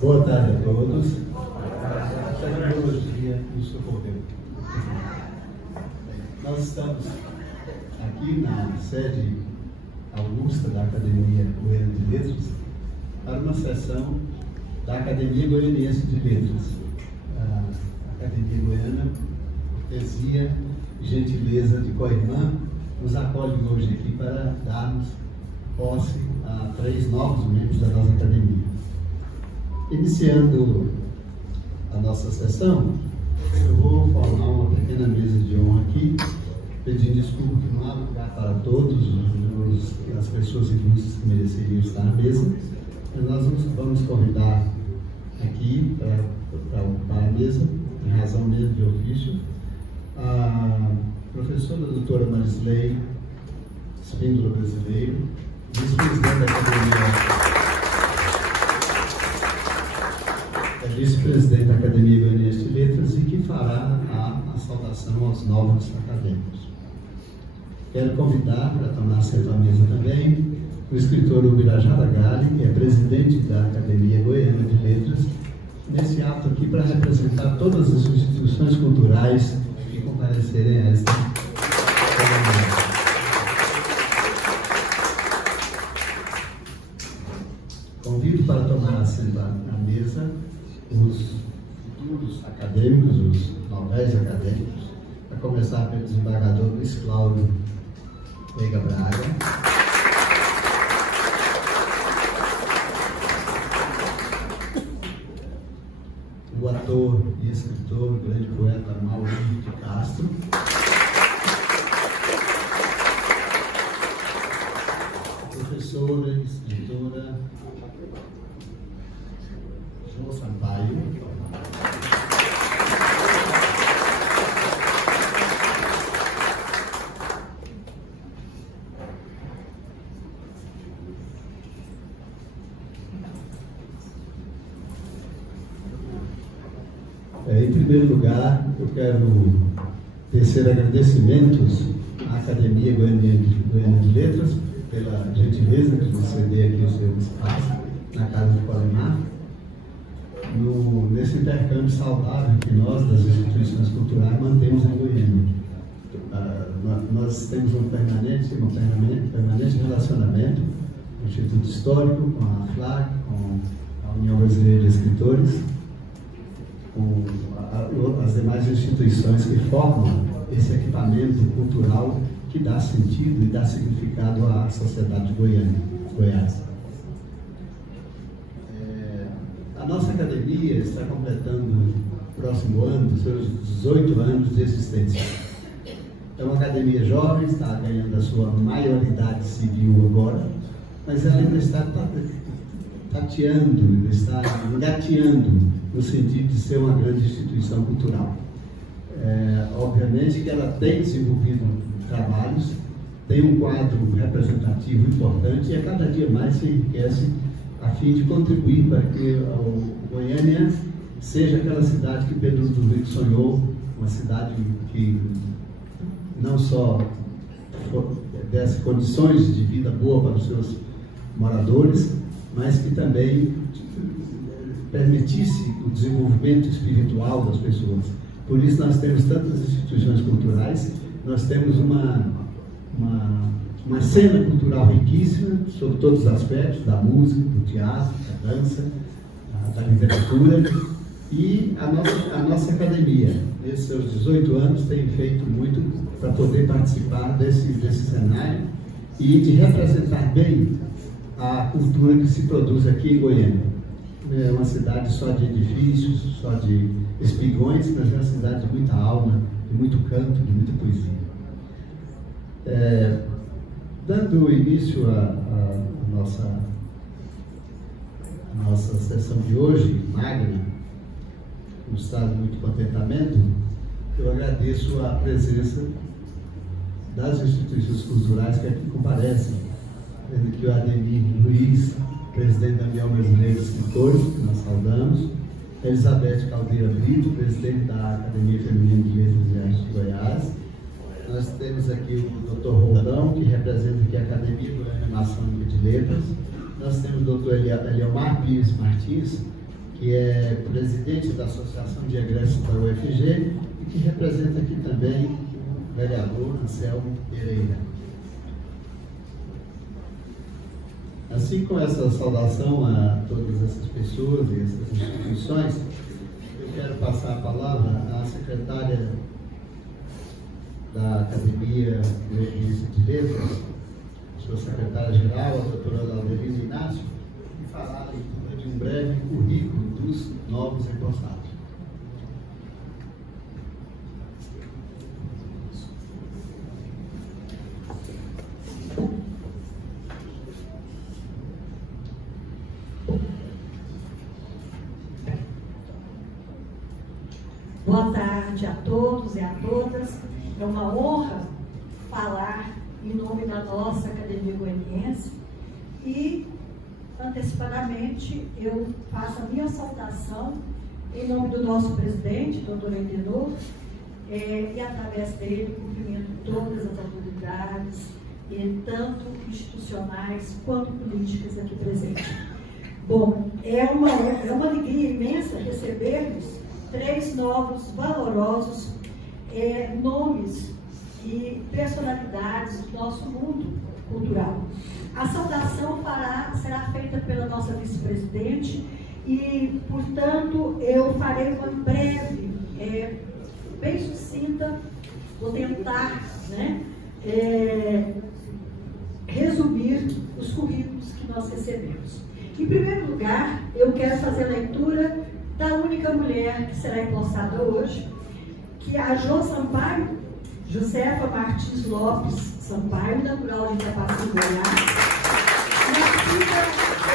Boa tarde a todos. A tecnologia nos socorreu. Nós estamos aqui na sede augusta da Academia Goiana de Letras para uma sessão da Academia Goianiense de Letras. A Academia Goiana, cortesia e gentileza de coirmã, nos acolhe hoje aqui para darmos posse a 3 novos membros da nossa academia. Iniciando a nossa sessão, eu vou formar uma pequena mesa de honra aqui, pedindo desculpa que não há lugar para todos as pessoas ilustres que mereceriam estar na mesa. E nós vamos convidar aqui para ocupar a mesa, em razão mesmo de ofício, a professora doutora Marisley Espíndola Brasileiro, vice-presidente da Academia. Vice-presidente da Academia Goianiense de Letras e que fará a saudação aos novos acadêmicos. Quero convidar para tomar assento à mesa também o escritor Ubirajara Gali, que é presidente da Academia Goiana de Letras, nesse ato aqui para representar todas as instituições culturais que comparecerem a esta cerimônia. Convido para tomar assento à mesa os futuros acadêmicos, os novos acadêmicos, a começar pelo desembargador Luiz Cláudio Veiga Braga, o ator e escritor, o grande poeta Maurício de Castro, a professora e escritora João Sampaio, em primeiro lugar, eu quero tecer agradecimentos à Academia Goiana de Letras pela gentileza de nos ceder aqui o seu espaço na Casa de Colimar, nesse intercâmbio saudável que nós, das instituições culturais, mantemos em Goiânia. Nós temos um permanente relacionamento com o Instituto Histórico, com a FLAC, com a União Brasileira de Escritores, com as demais instituições que formam esse equipamento cultural que dá sentido e dá significado à sociedade de Goiás. A nossa academia está completando no próximo ano seus 18 anos de existência. É uma academia jovem, está ganhando a sua maioridade civil agora, mas ela ainda está tateando, ainda está engateando no sentido de ser uma grande instituição cultural. Obviamente que ela tem desenvolvido trabalhos, tem um quadro representativo importante e a cada dia mais se enriquece a fim de contribuir para que o Goiânia seja aquela cidade que Pedro Luiz sonhou, uma cidade que não só desse condições de vida boa para os seus moradores, mas que também permitisse o desenvolvimento espiritual das pessoas. Por isso nós temos tantas instituições culturais, nós temos uma cena cultural riquíssima sobre todos os aspectos, da música, do teatro, da dança, da literatura, e a nossa academia, nesses seus 18 anos, tem feito muito para poder participar desse cenário e de representar bem a cultura que se produz aqui em Goiânia. É uma cidade só de edifícios, só de espigões, mas é uma cidade de muita alma, de muito canto, de muita poesia. Dando início à nossa sessão de hoje, magna, com um estado de muito contentamento, eu agradeço a presença das instituições culturais que aqui comparecem, sendo que o Ademir Luiz, presidente da União Brasileira de Escritores, que nós saudamos, Elizabeth Caldeira Brito, presidente da Academia Feminina de Letras e Artes de Goiás. Nós temos aqui o Dr. Roldão, que representa aqui a Academia Goiana Maçônica de Letras. Nós temos o Dr. Eliomar Pires Martins, que é presidente da Associação de Egressos da UFG e que representa aqui também o vereador Anselmo Pereira. Assim, com essa saudação a todas essas pessoas e essas instituições, eu quero passar a palavra à secretária da Academia Goianiense de Letras, sua secretária-geral, a doutora Laudelina Inácio, e falar a leitura de um breve currículo dos novos empossados. Boa tarde a todos e a todas. É uma honra falar em nome da nossa Academia Goianiense e, antecipadamente, eu faço a minha saudação em nome do nosso presidente, doutor Entenor, e através dele cumprimento todas as autoridades, tanto institucionais quanto políticas aqui presentes. Bom, é uma alegria imensa recebermos 3 novos, valorosos nomes e personalidades do nosso mundo cultural. A saudação será feita pela nossa vice-presidente e, portanto, eu farei uma breve, bem sucinta, vou tentar resumir os currículos que nós recebemos. Em primeiro lugar, eu quero fazer a leitura da única mulher que será empossada hoje, que é a Jo Sampaio, Josefa Martins Lopes Sampaio, natural de Itapaci, Goiás, nascida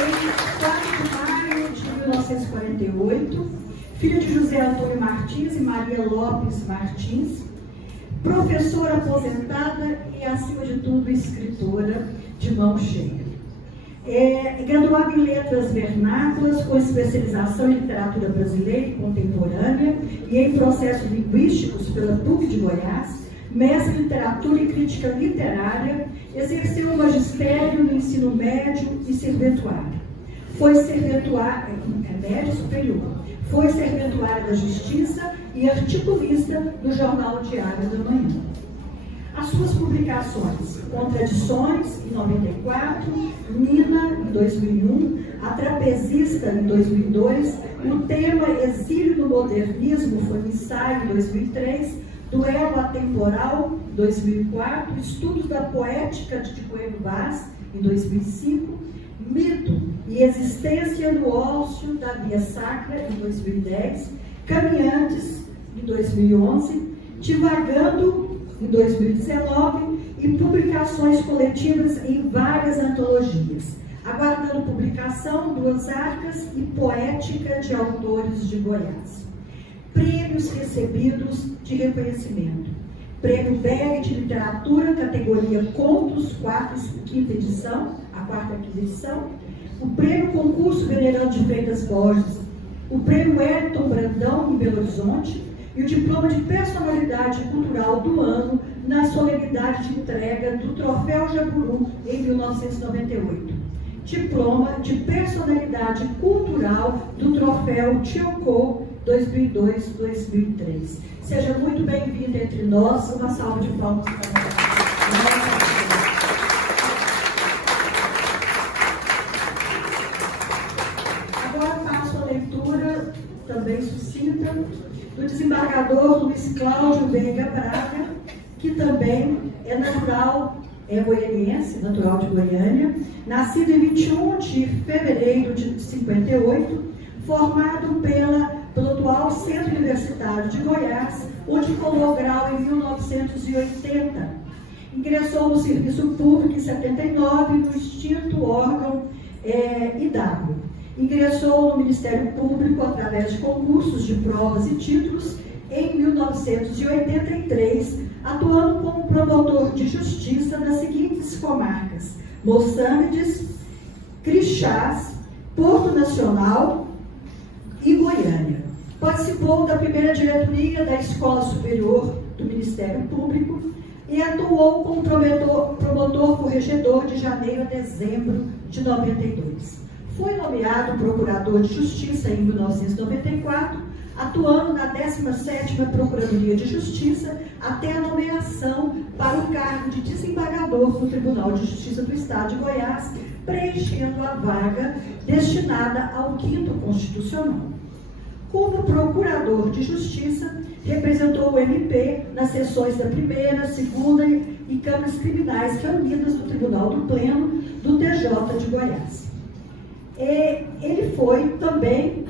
em 4 de maio de 1948, filha de José Antônio Martins e Maria Lopes Martins, professora aposentada e, acima de tudo, escritora de mão cheia. Graduada em Letras Vernáculas, com especialização em Literatura Brasileira e Contemporânea e em Processos Linguísticos pela PUC de Goiás, mestre em Literatura e Crítica Literária, exerceu o magistério no ensino médio e serventuário. Foi serventuária, médio superior. Foi serventuária da Justiça e articulista do Jornal Diário da Manhã. As suas publicações: Contradições, em 94, Nina, em 2001, A Trapezista, em 2002, o tema Exílio no Modernismo foi um ensaio, em 2003, Duelo Atemporal, em 2004, Estudos da Poética de Coelho Vaz, em 2005, Mito e Existência no Ócio da Via Sacra, em 2010, Caminhantes, em 2011, Divagando, em 2019, e publicações coletivas em várias antologias, aguardando publicação, Duas Arcas e Poética de Autores de Goiás. Prêmios recebidos de reconhecimento: Prêmio BEG de Literatura, categoria Contos, 4ª e 5ª edição, a 4ª edição, o Prêmio Concurso Venerando de Freitas Borges, o Prêmio Wellington Brandão, em Belo Horizonte, e o Diploma de Personalidade Cultural do Ano na solenidade de entrega do Troféu Jaburu, em 1998. Diploma de Personalidade Cultural do Troféu Tiocô, 2002-2003. Seja muito bem-vinda entre nós. Uma salva de palmas para nós. Agora passo a leitura, também sucinta, do desembargador Luiz Cláudio Veiga Braga, que também é natural, goianiense, natural de Goiânia, nascido em 21 de fevereiro de 58, formado pelo atual Centro Universitário de Goiás, onde colou grau em 1980. Ingressou no Serviço Público em 79, no extinto órgão IW. Ingressou no Ministério Público através de concursos de provas e títulos em 1983, atuando como promotor de justiça nas seguintes comarcas: Moçambiques, Crixás, Porto Nacional e Goiânia. Participou da primeira diretoria da Escola Superior do Ministério Público e atuou como promotor corregedor de janeiro a dezembro de 92. Foi nomeado procurador de Justiça em 1994, atuando na 17ª Procuradoria de Justiça até a nomeação para o cargo de desembargador no Tribunal de Justiça do Estado de Goiás, preenchendo a vaga destinada ao 5º Constitucional. Como procurador de Justiça, representou o MP nas sessões da 1ª, 2ª e Câmaras Criminais reunidas no Tribunal do Pleno do TJ de Goiás. Ele foi também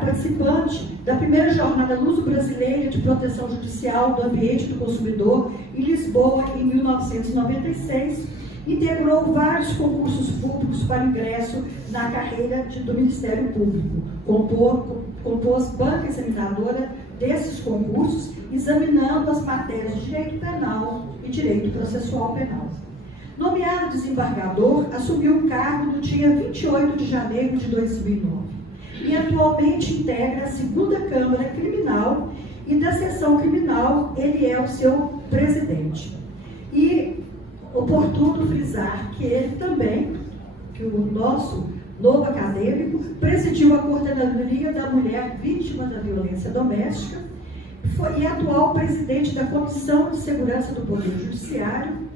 participante da primeira jornada luso-brasileira de proteção judicial do ambiente do consumidor em Lisboa, em 1996, integrou vários concursos públicos para ingresso na carreira do Ministério Público, compôs banca examinadora desses concursos, examinando as matérias de direito penal e direito processual penal. Nomeado desembargador, assumiu o cargo no dia 28 de janeiro de 2009 e atualmente integra a 2ª Câmara Criminal e da Seção Criminal ele é o seu presidente. E oportuno frisar que ele também, que o nosso novo acadêmico, presidiu a Coordenadoria da Mulher Vítima da Violência Doméstica e atual presidente da Comissão de Segurança do Poder Judiciário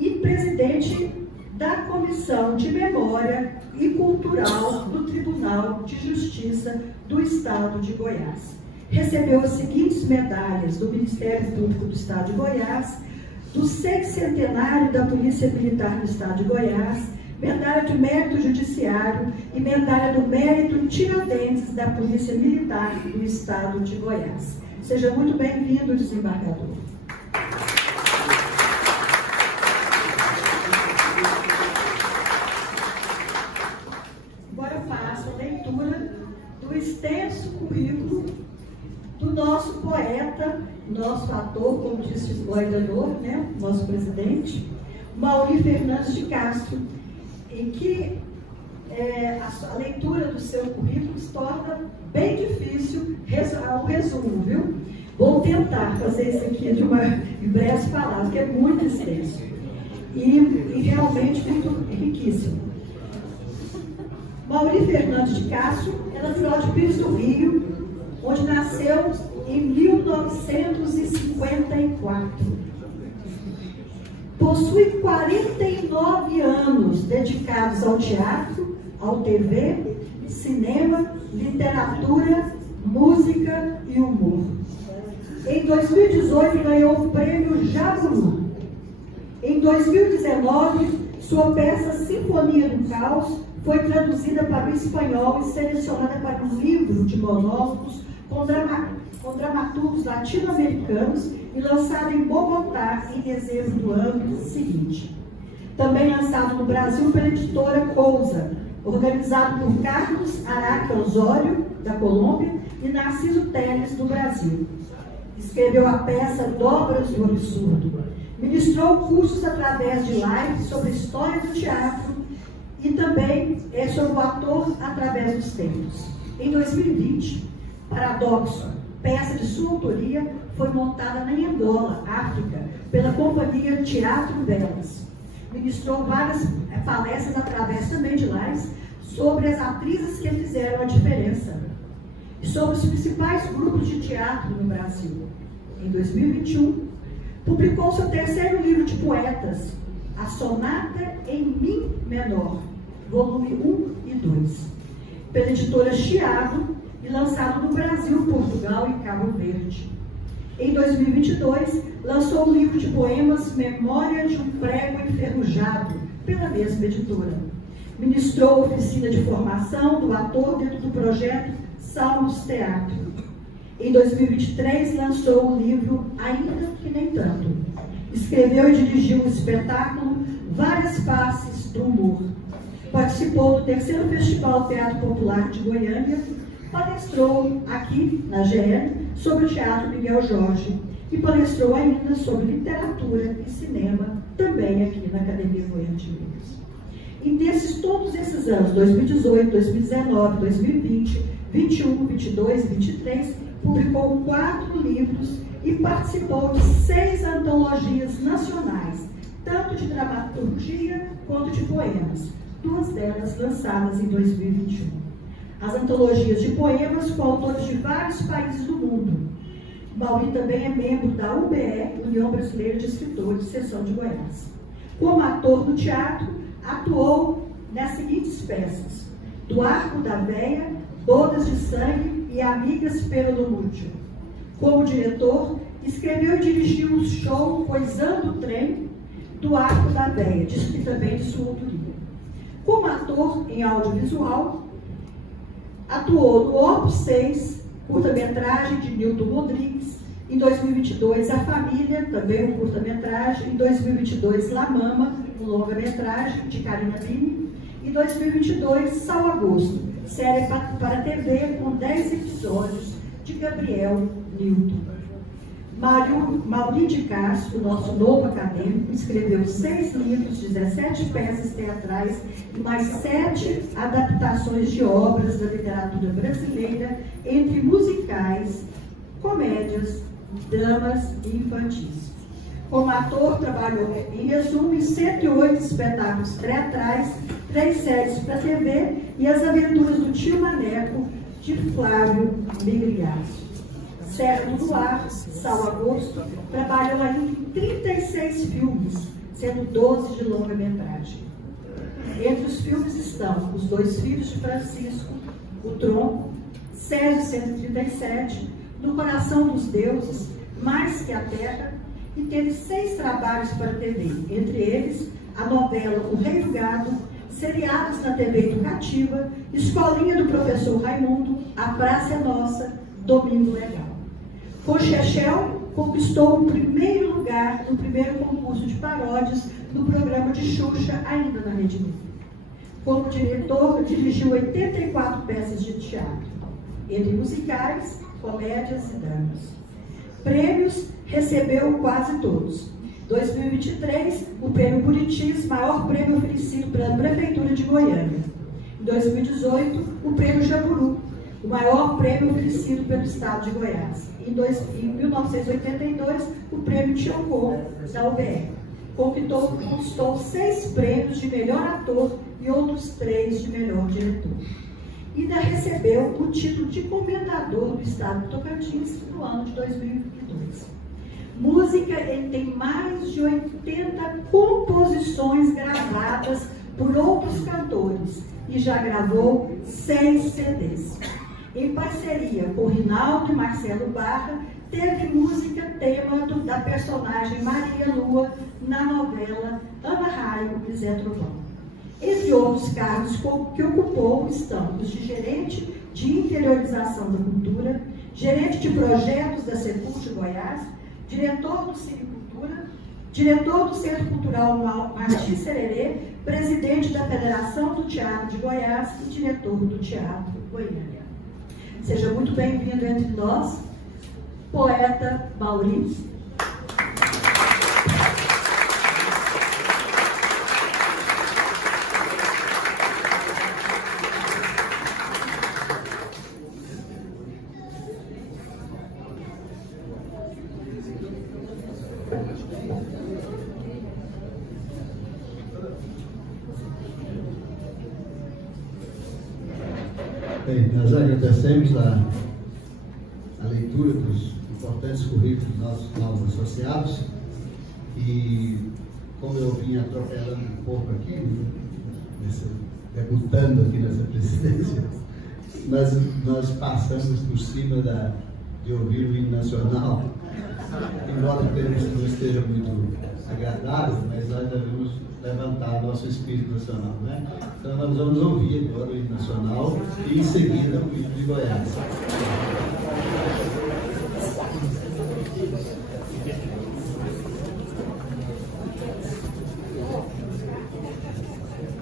e presidente da Comissão de Memória e Cultural do Tribunal de Justiça do Estado de Goiás. Recebeu as seguintes medalhas do Ministério Público do Estado de Goiás, do 60º da Polícia Militar do Estado de Goiás, medalha de Mérito Judiciário e medalha do Mérito Tiradentes da Polícia Militar do Estado de Goiás. Seja muito bem-vindo, desembargador. Agora eu faço a leitura do extenso currículo do nosso poeta, nosso ator, como disse o Goiador, né, nosso presidente, Mauri Fernandes de Castro, em que a leitura do seu currículo se torna bem difícil o resumo, viu? Vou tentar fazer isso aqui em breves palavras, que é muito extenso e realmente muito riquíssimo. Mauri Fernandes de Castro é natural de Pires do Rio, onde nasceu em 1954. Possui 49 anos dedicados ao teatro, ao TV, cinema, literatura, música e humor. Em 2018 ganhou o prêmio Jaburu. Em 2019, sua peça Sinfonia do Caos foi traduzida para o espanhol e selecionada para um livro de monólogos com dramaturgos latino-americanos e lançado em Bogotá em dezembro do ano seguinte. Também lançado no Brasil pela editora Cousa, organizado por Carlos Araque Osório, da Colômbia, e Narciso Teles, do Brasil. Escreveu a peça Dobras do Absurdo. Ministrou cursos através de lives sobre história do teatro e também sobre o ator através dos tempos. Em 2020, Paradoxo, peça de sua autoria, foi montada na Angola, África, pela companhia Teatro Velas. Ministrou várias palestras através também de lives sobre as atrizes que fizeram a diferença e sobre os principais grupos de teatro no Brasil. Em 2021, publicou seu terceiro livro de poetas, A Sonata em Mi menor, volume 1 e 2, pela editora Chiado e lançado no Brasil, Portugal e Cabo Verde. Em 2022, lançou o livro de poemas Memória de um Prego Enferrujado, pela mesma editora. Ministrou oficina de formação do ator dentro do projeto Salmos Teatro. Em 2023, lançou o livro Ainda que Nem Tanto. Escreveu e dirigiu um espetáculo Várias Faces do Humor. Participou do terceiro Festival Teatro Popular de Goiânia. Palestrou aqui, na GE, sobre o Teatro Miguel Jorge. E palestrou ainda sobre literatura e cinema, também aqui na Academia Goiana de Letras. E todos esses anos, 2018, 2019, 2020, 21, 22 e 23, publicou 4 livros e participou de 6 antologias nacionais, tanto de dramaturgia quanto de poemas, duas delas lançadas em 2021. As antologias de poemas com autores de vários países do mundo. Mauri também é membro da UBE, União Brasileira de Escritores, seção de Goiás. Como ator do teatro, atuou nas seguintes peças: Do Arco da Véia, Bodas de Sangue e Amigas Perolomútil. Como diretor, escreveu e dirigiu o show Coisando o Trem, do Arco da Véia, que também de sua autoria. Como ator em audiovisual, atuou no Opus 6, curta-metragem de Nilton Rodrigues. Em 2022, A Família, também um curta-metragem. Em 2022, La Mama, um longa-metragem de Karina Bini. Em 2022, Sal Agosto, série para TV com 10 episódios de Gabriel Nilton. Mauri de Castro, nosso novo acadêmico, escreveu 6 livros, 17 peças teatrais e mais 7 adaptações de obras da literatura brasileira, entre musicais, comédias, dramas e infantis. Como ator, trabalhou, em resumo, em 108 espetáculos teatrais, 3 séries para TV e As Aventuras do Tio Maneco, de Flávio Migliaccio. Serra do Luar, Sal Agosto, trabalhou ainda em 36 filmes, sendo 12 de longa-metragem. Entre os filmes estão Os Dois Filhos de Francisco, O Tronco, Sérgio 137, No Coração dos Deuses, Mais que a Terra, e teve 6 trabalhos para TV, entre eles a novela O Rei do Gado, seriados na TV educativa, Escolinha do Professor Raimundo, A Praça é Nossa, Domingo Legal. Com Chechel, conquistou o primeiro lugar no primeiro concurso de paródias no programa de Xuxa, ainda na Rede Livre. Como diretor, dirigiu 84 peças de teatro, entre musicais, comédias e dramas. Prêmios recebeu quase todos. 2023, o Prêmio Buritis, maior prêmio oferecido pela Prefeitura de Goiânia. Em 2018, o Prêmio Jaburu, o maior prêmio oferecido pelo Estado de Goiás. Em 1982, o Prêmio Tiongô, da UBE. Conquistou 6 prêmios de melhor ator e outros 3 de melhor diretor. E ainda recebeu o título de Comendador do Estado do Tocantins no ano de 2022. Música, ele tem mais de 80 composições gravadas por outros cantores e já gravou 6 CDs. Em parceria com Rinaldo e Marcelo Barra, teve música tema da personagem Maria Lua na novela Ana Raio e Zé Trovão. Entre outros cargos que ocupou estão os de gerente de interiorização da cultura, gerente de projetos da Secult de Goiás, diretor do Cinecultura, diretor do Centro Cultural Martins Sererê, presidente da Federação do Teatro de Goiás e diretor do Teatro Goiânia. Seja muito bem-vindo entre nós, poeta Mauri. Bem, nós agradecemos a leitura dos importantes currículos dos nossos novos associados e, como eu vim atropelando um pouco aqui, debutando aqui nessa presidência, nós passamos por cima de ouvir o hino nacional, embora o termo não esteja muito agradável, mas nós devemos levantar nosso espírito nacional, né? Então nós vamos ouvir agora o hino nacional e em seguida o hino de Goiás.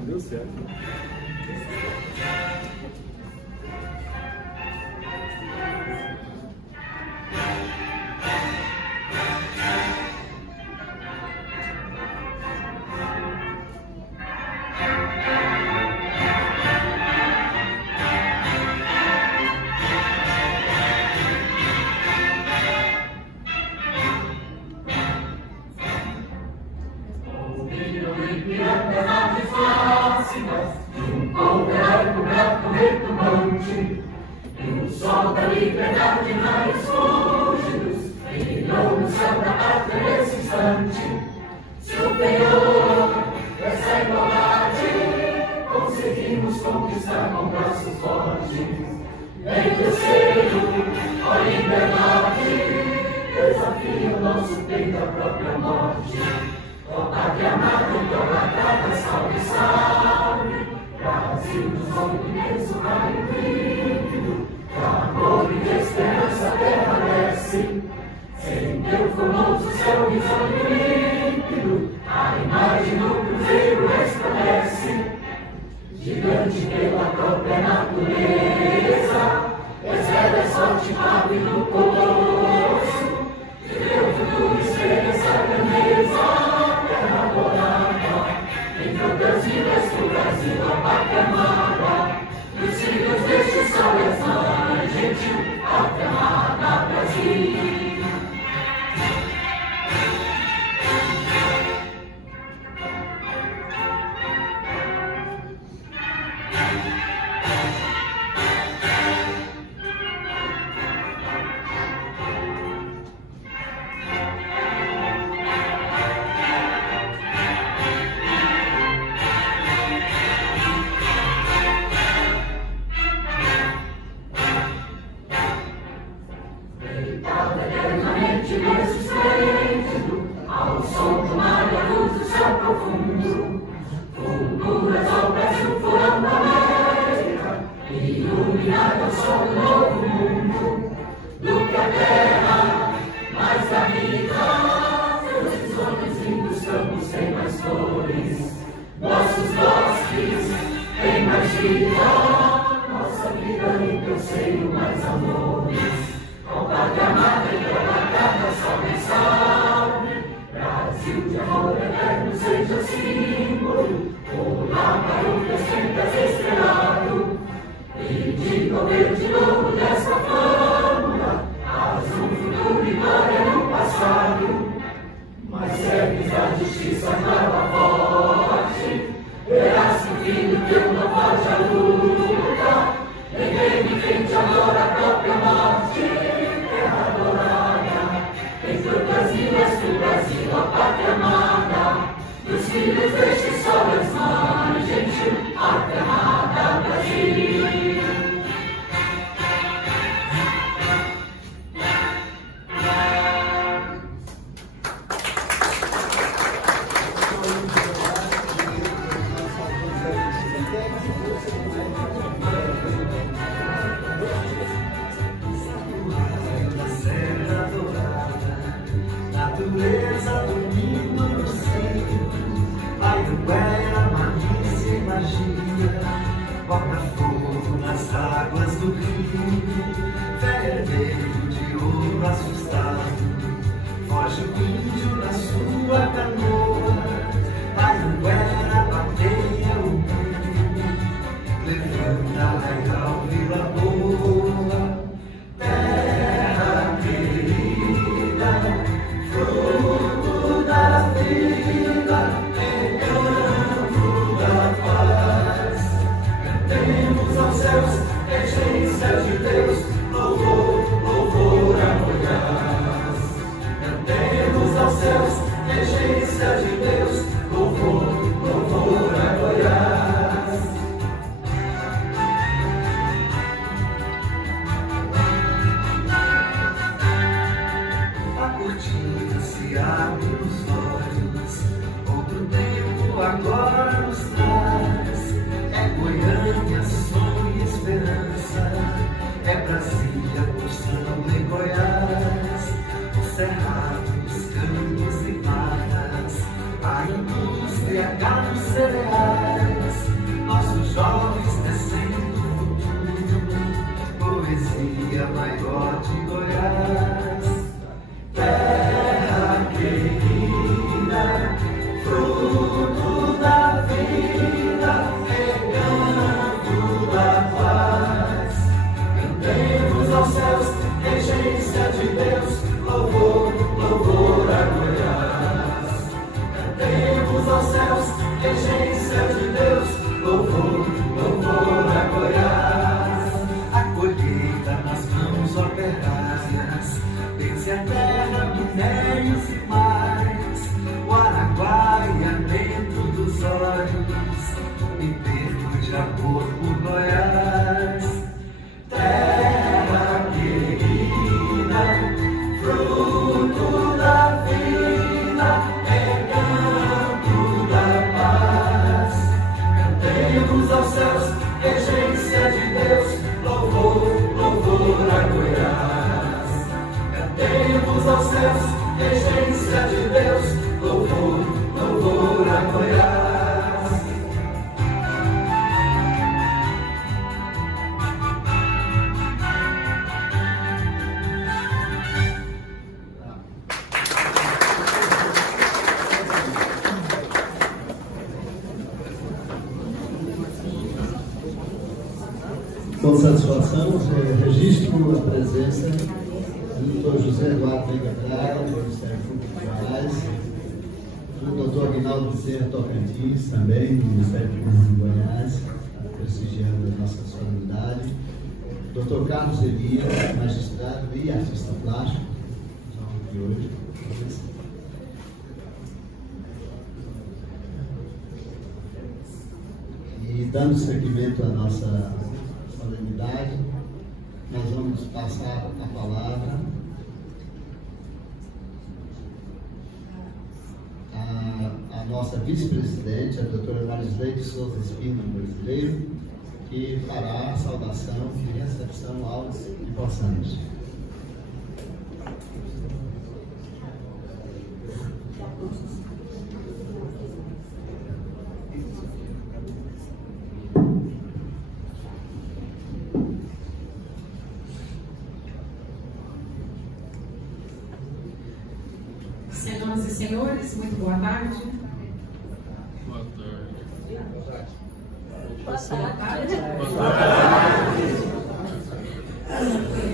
Deu certo. Próximas O sol da liberdade mais longe-nos brilhou no céu da pátria nesse instante. Superior essa igualdade, conseguimos conquistar com braços fortes. Vem terceiro, ó liberdade, desafia o nosso peito à própria morte. Ó pátria amada, idolatrada, salve, salve, Brasil do sol imenso, raio líquido, de amor e de esperança a terra desce. Sem teu formoso céu risonho límpido, a imagem do cruzeiro resplandece. Gigante pela própria natureza, recebe a sorte pago e no colosso. De teu futuro esperança a grandeza, terra adorada, entre outras vidas do Brasil a pátria amada. Dos filhos deste sol és mãe gentil, pátria amada Brasil. É beija corpo Goiás, terra querida, fruto da vida, é canto da paz. Cantemos aos céus, regência de Deus, louvor, louvor a Goiás. Cantemos aos céus, regência de Deus, louvor, louvor a Goiás. Com satisfação, registro a presença do Dr. José Eduardo Veiga Braga, do Ministério Público de Goiás, do Dr. Aguinaldo Bezerra Tocantins, também do Ministério Público de Goiás, prestigiando a nossa solenidade, Dr. Carlos Elias, magistrado e artista plástico, de hoje. E dando seguimento à nossa solenidade, nós vamos passar a palavra à nossa vice-presidente, a doutora Marisley de Souza Espino Brasileiro, que fará a saudação de recepção aos empossantes. Senhoras e senhores, muito boa tarde. Boa tarde. Boa tarde.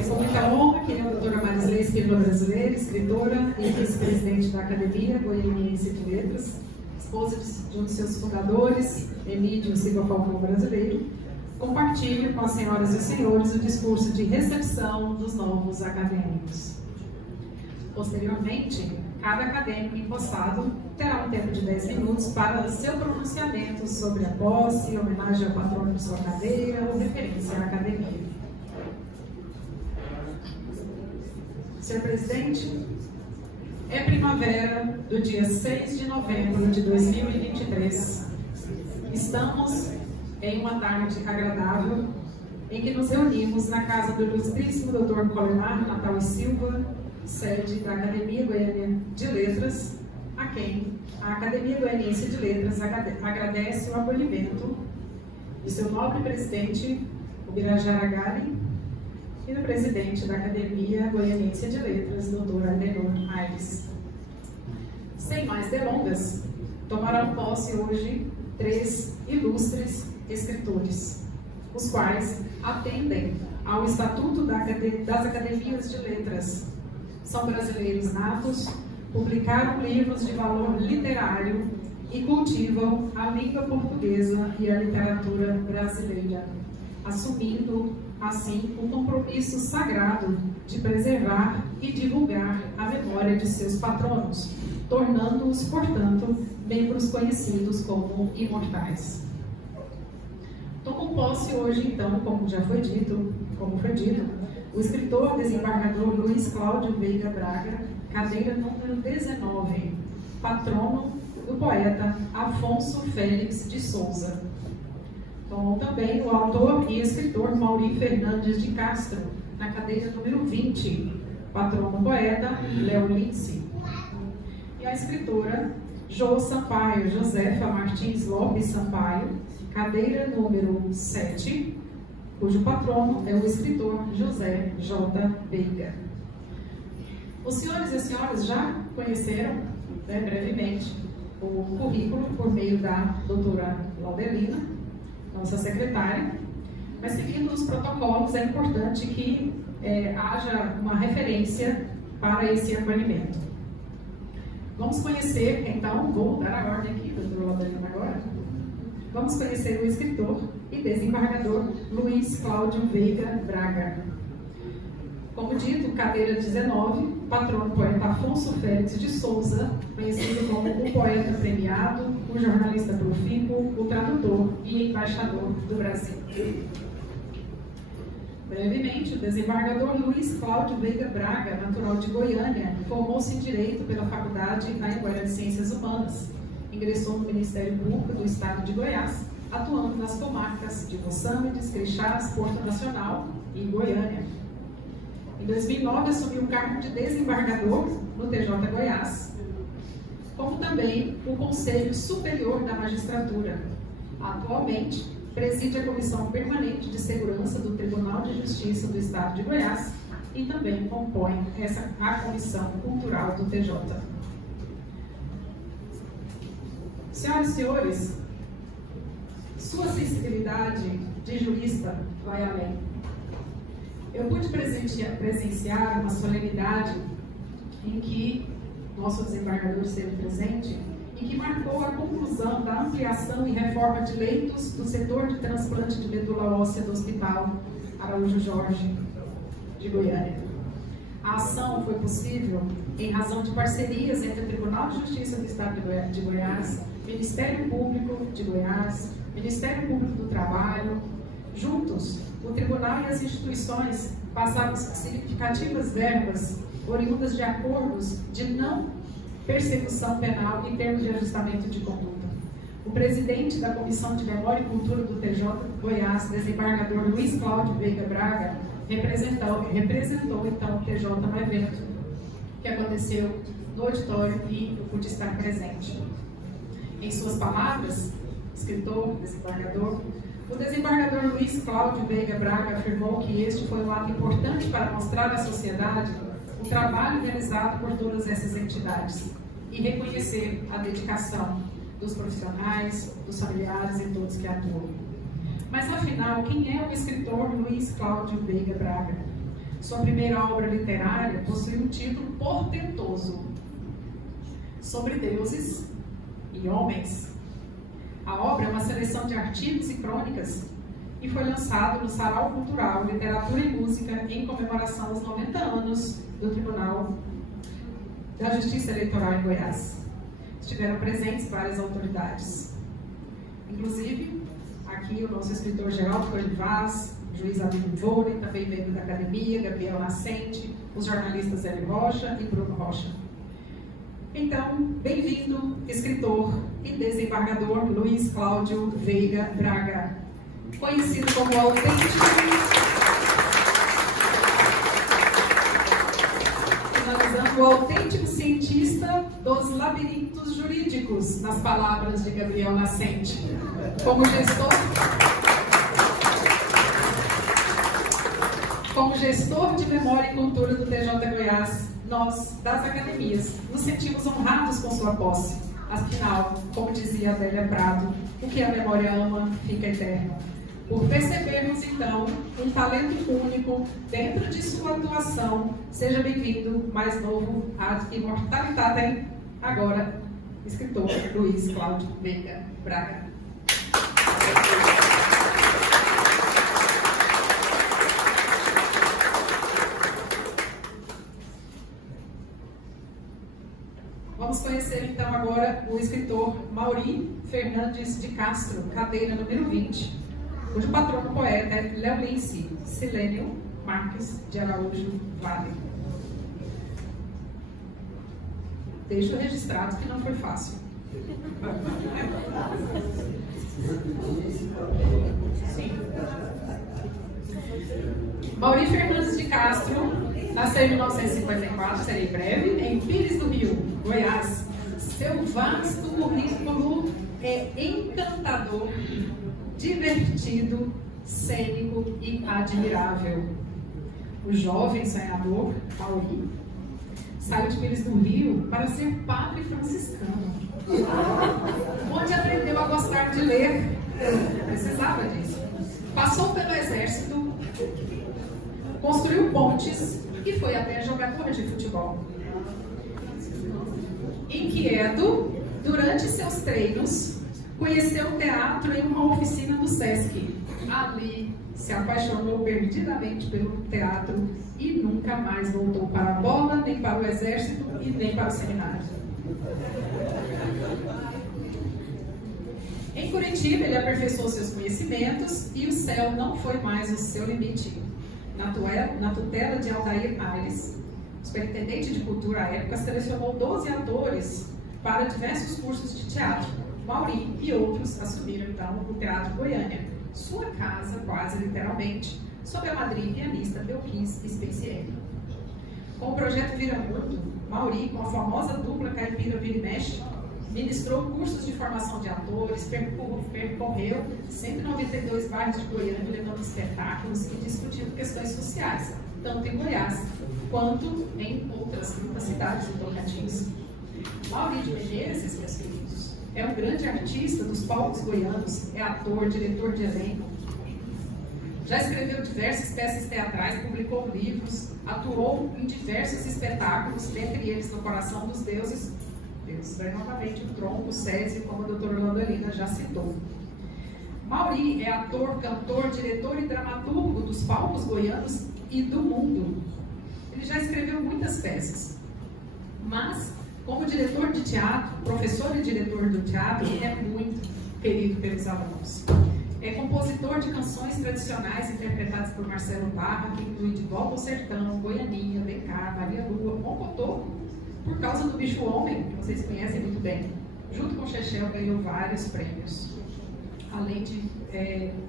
Com muita honra, que é a doutora Marisley Espino Brasileira, escritora e vice-presidente da Academia Goianiense de Letras, esposa de um de seus fundadores, Emídio Silva Falcão Brasileiro, compartilhe com as senhoras e senhores o discurso de recepção dos novos acadêmicos. Posteriormente, cada acadêmico empossado terá um tempo de 10 minutos para seu pronunciamento sobre a posse, homenagem ao patrono de sua cadeira ou referência à academia. Senhor presidente, é primavera do dia 6 de novembro de 2023. Estamos em uma tarde agradável em que nos reunimos na casa do ilustríssimo Dr. Colemário Natal e Silva, sede da Academia Goiana de Letras, a quem a Academia Goianiense de Letras agradece o acolhimento de seu nobre presidente, o Birajara Gali, e do presidente da Academia Goianiense de Letras, Dr. Adenor Aires. Sem mais delongas, tomarão posse hoje 3 ilustres escritores, os quais atendem ao Estatuto das Academias de Letras. São brasileiros natos, publicaram livros de valor literário e cultivam a língua portuguesa e a literatura brasileira, assumindo, assim, o compromisso sagrado de preservar e divulgar a memória de seus patronos, tornando-os, portanto, membros conhecidos como imortais. Tomam posse hoje, então, como foi dito, o escritor desembargador Luiz Cláudio Veiga Braga, cadeira número 19, patrono do poeta Afonso Félix de Souza. Tomam também o autor e escritor Mauri Fernandes de Castro, na cadeira número 20, patrono poeta Léo Lince. E a escritora Josefa Martins Lopes Sampaio, cadeira número 7, cujo patrono é o escritor José J. Veiga. Os senhores e as senhoras já conheceram, brevemente, o currículo por meio da doutora Laudelina, nossa secretária, mas seguindo os protocolos é importante que haja uma referência para esse acolhimento. Vamos conhecer, então, vou dar a ordem aqui, doutora Laudelina, agora. Vamos conhecer o escritor e desembargador Luiz Cláudio Veiga Braga. Como dito, cadeira 19, patrono poeta Afonso Félix de Souza, conhecido como o poeta premiado, o jornalista profícuo, o tradutor e embaixador do Brasil. Brevemente, o desembargador Luiz Cláudio Veiga Braga, natural de Goiânia, formou-se em Direito pela Faculdade Anhanguera de Ciências Humanas. Ingressou no Ministério Público do Estado de Goiás, atuando nas comarcas de Moçambique, Crixás, Porto Nacional e Goiânia. Em 2009, assumiu o cargo de desembargador no TJ Goiás, como também o Conselho Superior da Magistratura. Atualmente, preside a Comissão Permanente de Segurança do Tribunal de Justiça do Estado de Goiás e também compõe a Comissão Cultural do TJ. Senhoras e senhores, sua sensibilidade de jurista vai além. Eu pude presenciar uma solenidade em que nosso desembargador esteve presente e que marcou a conclusão da ampliação e reforma de leitos do setor de transplante de medula óssea do Hospital Araújo Jorge de Goiânia. A ação foi possível em razão de parcerias entre o Tribunal de Justiça do Estado de Goiás, Ministério Público de Goiás, Ministério Público do Trabalho. Juntos, o Tribunal e as instituições passaram significativas verbas oriundas de acordos de não persecução penal em termos de ajustamento de conduta. O presidente da Comissão de Memória e Cultura do TJ Goiás, desembargador Luiz Cláudio Veiga Braga, representou então o TJ no evento que aconteceu no auditório e eu pude estar presente. Em suas palavras, escritor, desembargador, o desembargador Luiz Cláudio Veiga Braga afirmou que este foi um ato importante para mostrar à sociedade o trabalho realizado por todas essas entidades e reconhecer a dedicação dos profissionais, dos familiares e todos que atuam. Mas, afinal, quem é o escritor Luiz Cláudio Veiga Braga? Sua primeira obra literária possui um título portentoso: Sobre Deuses e Homens. A obra é uma seleção de artigos e crônicas e foi lançado no Sarau Cultural, Literatura e Música em comemoração aos 90 anos do Tribunal da Justiça Eleitoral em Goiás. Estiveram presentes várias autoridades, inclusive aqui o nosso escritor Geraldo Coelho Vaz, juiz Abílio Vôlei, também membro da Academia, Gabriel Nascente, os jornalistas Hélio Rocha e Bruno Rocha. Então, bem-vindo, escritor e desembargador Luiz Cláudio Veiga Braga, conhecido como autêntico, finalizando, o autêntico cientista dos labirintos jurídicos, nas palavras de Gabriel Nascente. Como gestor de memória e cultura do TJ Goiás, nós, das academias, nos sentimos honrados com sua posse. Afinal, como dizia Adélia Prado, o que a memória ama fica eterno. Por percebermos, então, um talento único dentro de sua atuação, seja bem-vindo, mais novo, ad immortalitatem, agora, escritor Luiz Cláudio Veiga Braga. Vamos conhecer então agora o escritor Mauri Fernandes de Castro, cadeira número 20, cujo patrono poeta é Leolince Silênio Marques de Araújo Vale. Deixo registrado que não foi fácil. Sim. Mauri Fernandes de Castro nasceu em 1954, serei breve, em Pires do Rio, Goiás. Seu vasto currículo é encantador, divertido, cênico e admirável. O jovem sonhador, Mauri, saiu de Pires do Rio para ser padre franciscano, onde aprendeu a gostar de ler. Precisava disso. Passou pelo exército, construiu pontes e foi até jogador de futebol. Inquieto, durante seus treinos, conheceu o teatro em uma oficina do Sesc. Ali, se apaixonou perdidamente pelo teatro e nunca nunca mais voltou para a bola, nem para o exército e nem para o seminário. Em Curitiba, ele aperfeiçoou seus conhecimentos e o céu não foi mais o seu limite. Na tutela de Aldair Aires, o superintendente de cultura à época selecionou 12 atores para diversos cursos de teatro. Mauri e outros assumiram então o Teatro Goiânia, sua casa, quase literalmente, sob a madrinha e pianista Belkis Spezielli. Com o projeto Vira Mundo, Mauri, com a famosa dupla caipira Vira e Mexe, ministrou cursos de formação de atores, percorreu 192 bairros de Goiânia, levando espetáculos e discutindo questões sociais, tanto em Goiás quanto em outras cidades do Tocantins. Mauri de Menezes, meus queridos, é um grande artista dos palcos goianos, é ator, diretor de elenco. Já escreveu diversas peças teatrais, publicou livros, atuou em diversos espetáculos, dentre eles No Coração dos Deuses, novamente o Tronco, o Césio, como a doutora Landolina já citou. Mauri é ator, cantor, diretor e dramaturgo dos palcos goianos e do mundo. Ele já escreveu muitas peças, mas como diretor de teatro, professor e diretor do teatro, ele é muito querido pelos alunos. É compositor de canções tradicionais interpretadas por Marcelo Barra, que inclui De Volta ao Sertão, Goianinha, Beccar, Maria Lua, Mocotô, Por Causa do Bicho Homem, que vocês conhecem muito bem. Junto com Chechel, ganhou vários prêmios, além de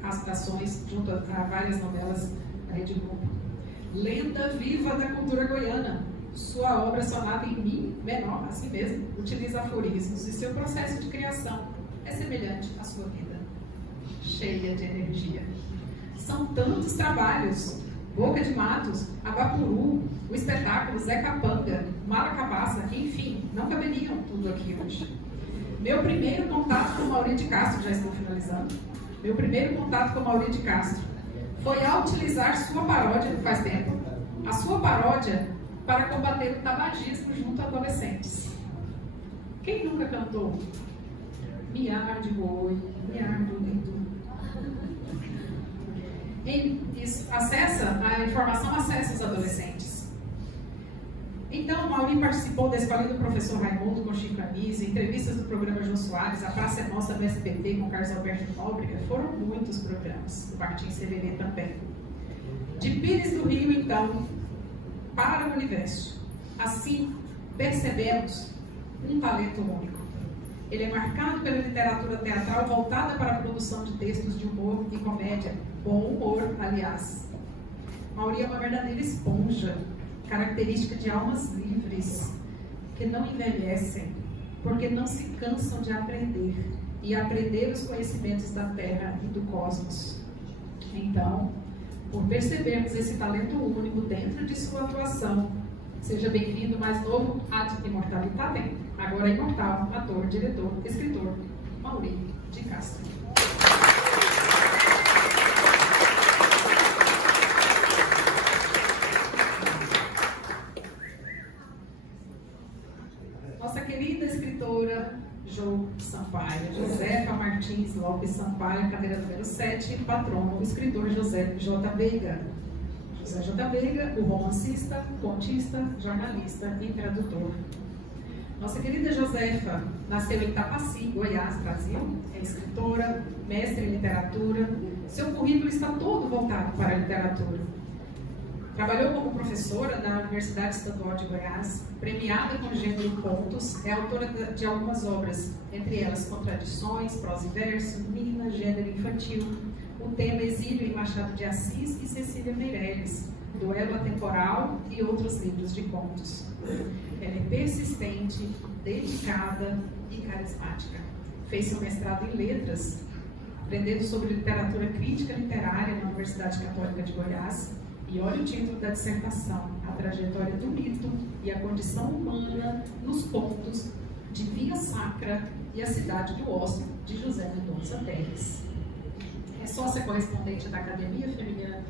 atrações junto a várias novelas da Rede Globo. Lenda viva da cultura goiana. Sua obra sonata em Mi menor, assim mesmo, utiliza aforismos e seu processo de criação é semelhante à sua vida, cheia de energia. São tantos trabalhos: Boca de Matos, Abapuru, o espetáculo Zé Capanga, Maracabaça, enfim, não caberiam tudo aqui hoje. Meu primeiro contato com Mauri de Castro, já estou finalizando, meu primeiro contato com Mauri de Castro foi ao utilizar sua paródia, faz tempo, a sua paródia para combater o tabagismo junto a adolescentes. Quem nunca cantou Miar de Boi, Miar do Lindo? A informação acessa os adolescentes. Então, Mauri participou da Escolinha do Professor Raimundo com Chico Anísio, entrevistas do programa João Soares, A Praça é Nossa do SBT com Carlos Alberto Nóbrega, foram muitos programas, o Martins Severê também. De Pires do Rio, então, para o universo. Assim, percebemos um talento único. Ele é marcado pela literatura teatral voltada para a produção de textos de humor e comédia. Bom humor, aliás. Mauri é uma verdadeira esponja, característica de almas livres, que não envelhecem, porque não se cansam de aprender e aprender os conhecimentos da Terra e do cosmos. Então, por percebermos esse talento único dentro de sua atuação, seja bem-vindo, mais novo ad imortalitatem, agora imortal, ator, diretor, escritor, Mauri de Castro. Nossa querida escritora Jo Sampaio, Josefa Martins Lopes Sampaio, cadeira número 7, patrono, o escritor José J. Veiga. José J. Veiga, o romancista, contista, jornalista e tradutor. Nossa querida Josefa nasceu em Tapaci, Goiás, Brasil, é escritora, mestre em literatura. Seu currículo está todo voltado para a literatura. Trabalhou como professora na Universidade Estadual de Goiás, premiada com gênero contos, é autora de algumas obras, entre elas Contradições, Prosa e Verso, Mina, Gênero Infantil, o tema Exílio em Machado de Assis e Cecília Meirelles, Duelo Atemporal e outros livros de contos. Ela é persistente, dedicada e carismática. Fez seu mestrado em Letras, aprendendo sobre literatura crítica literária na Universidade Católica de Goiás. E olha o título da dissertação: A trajetória do mito e a condição humana nos contos de Via Sacra e a cidade do ócio, de José Mendonça Teles. É sócia correspondente da Academia Feminina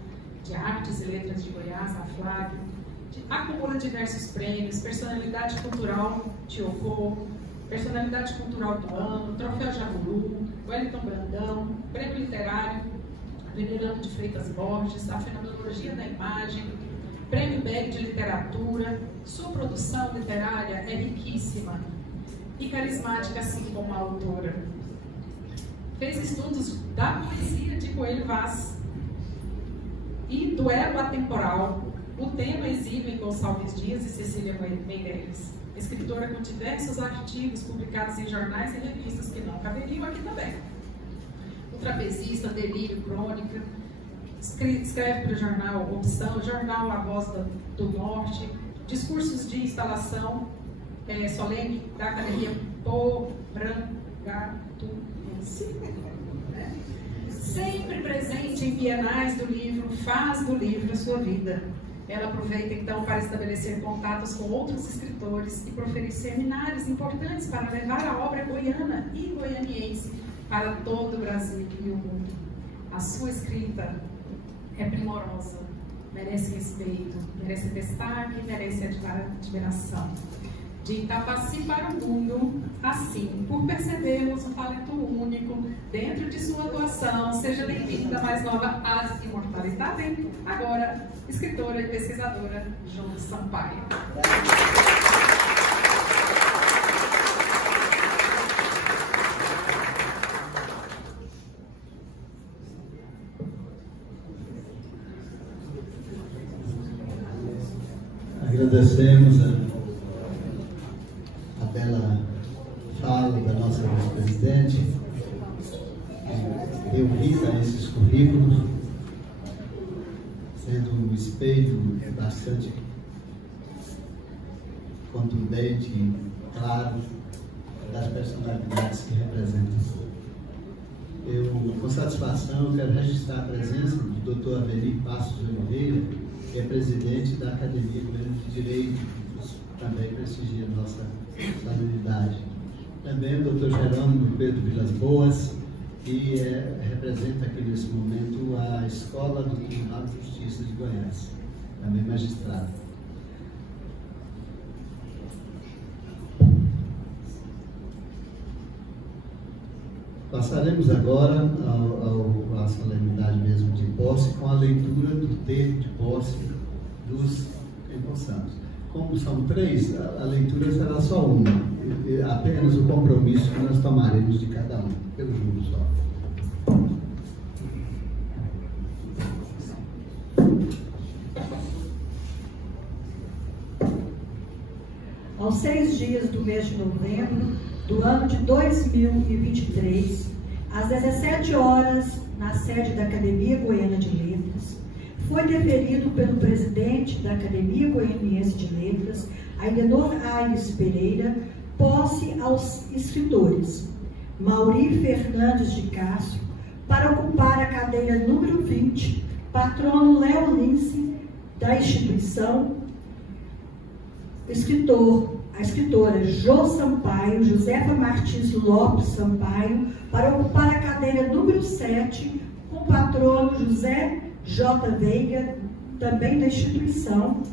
de Artes e Letras de Goiás, a FLAG, acumula diversos prêmios, personalidade cultural Tiocô, personalidade cultural do ano, troféu Jaburu, Wellington Brandão, prêmio literário Venerando de Freitas Borges, a fenomenologia da imagem, Prêmio BEG de Literatura. Sua produção literária é riquíssima e carismática, assim como a autora. Fez estudos da poesia de Coelho Vaz e duelo atemporal, O Tema Exílio em Gonçalves Dias e Cecília Meirelles. Escritora com diversos artigos publicados em jornais e revistas que não caberiam aqui também. O Trapezista, Delírio, Crônica. Escreve para o jornal Opção, jornal A Voz do Norte, discursos de instalação solene da Academia Pobrangatuense. Sempre presente em bienais do livro, faz do livro a sua vida. Ela aproveita então para estabelecer contatos com outros escritores e proferir seminários importantes para levar a obra goiana e goianiense para todo o Brasil e o mundo. A sua escrita é primorosa, merece respeito, merece destaque, merece admiração. De Itapaci para o mundo, assim, por percebermos um talento único dentro de sua atuação, seja bem-vinda a mais nova As Imortalidades, agora escritora e pesquisadora João Sampaio. Agradecemos a bela fala da nossa vice-presidente, que deu vida a esses currículos, sendo um espelho bastante contundente, claro, das personalidades que representam. Eu, com satisfação, quero registrar a presença do Dr. Avenir Passos Oliveira, que é presidente da Academia Goiana de Direito, que também prestigia a nossa solenidade. Também o Dr. Jerônimo Pedro Vilas Boas, que representa aqui nesse momento a Escola do Tribunal de Justiça de Goiás, também magistrado. Passaremos agora à solenidade mesmo de posse, com a leitura do termo de posse dos empossados. Como são três, a leitura será só uma, apenas o compromisso que nós tomaremos de cada um, pelo júri só. Aos 6 dias do mês de novembro do ano de 2023, às 17 horas, na sede da Academia Goiana de Letras, foi deferido pelo presidente da Academia Goianiense de Letras, Aidenor Aires Pereira, posse aos escritores Mauri Fernandes de Castro, para ocupar a cadeira número 20, patrono Léo Lince, da instituição, a escritora Jô Sampaio, Josefa Martins Lopes Sampaio, para ocupar a cadeira número 7, com o patrono José J. Veiga, também da instituição,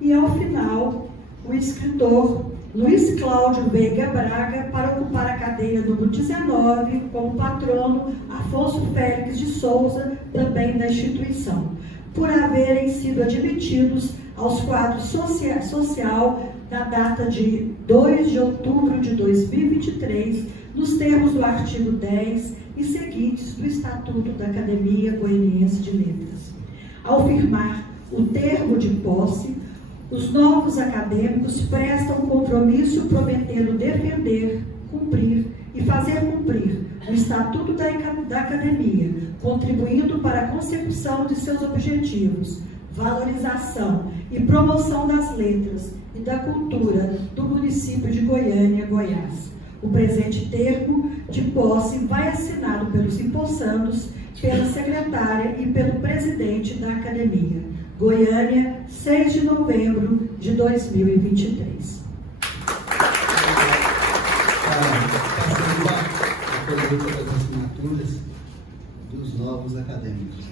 e ao final, o escritor Luiz Cláudio Veiga Braga, para ocupar a cadeira número 19, com o patrono Afonso Félix de Souza, também da instituição, por haverem sido admitidos aos quadros social na data de 2 de outubro de 2023, nos termos do artigo 10 e seguintes do Estatuto da Academia Goianiense de Letras. Ao firmar o termo de posse, os novos acadêmicos prestam compromisso prometendo defender, cumprir e fazer cumprir o Estatuto da Academia, contribuindo para a consecução de seus objetivos, valorização e promoção das letras e da cultura do município de Goiânia, Goiás. O presente termo de posse vai assinado pelos empossandos, pela secretária e pelo presidente da Academia. Goiânia, 6 de novembro de 2023. Passando a colheita das assinaturas dos novos acadêmicos.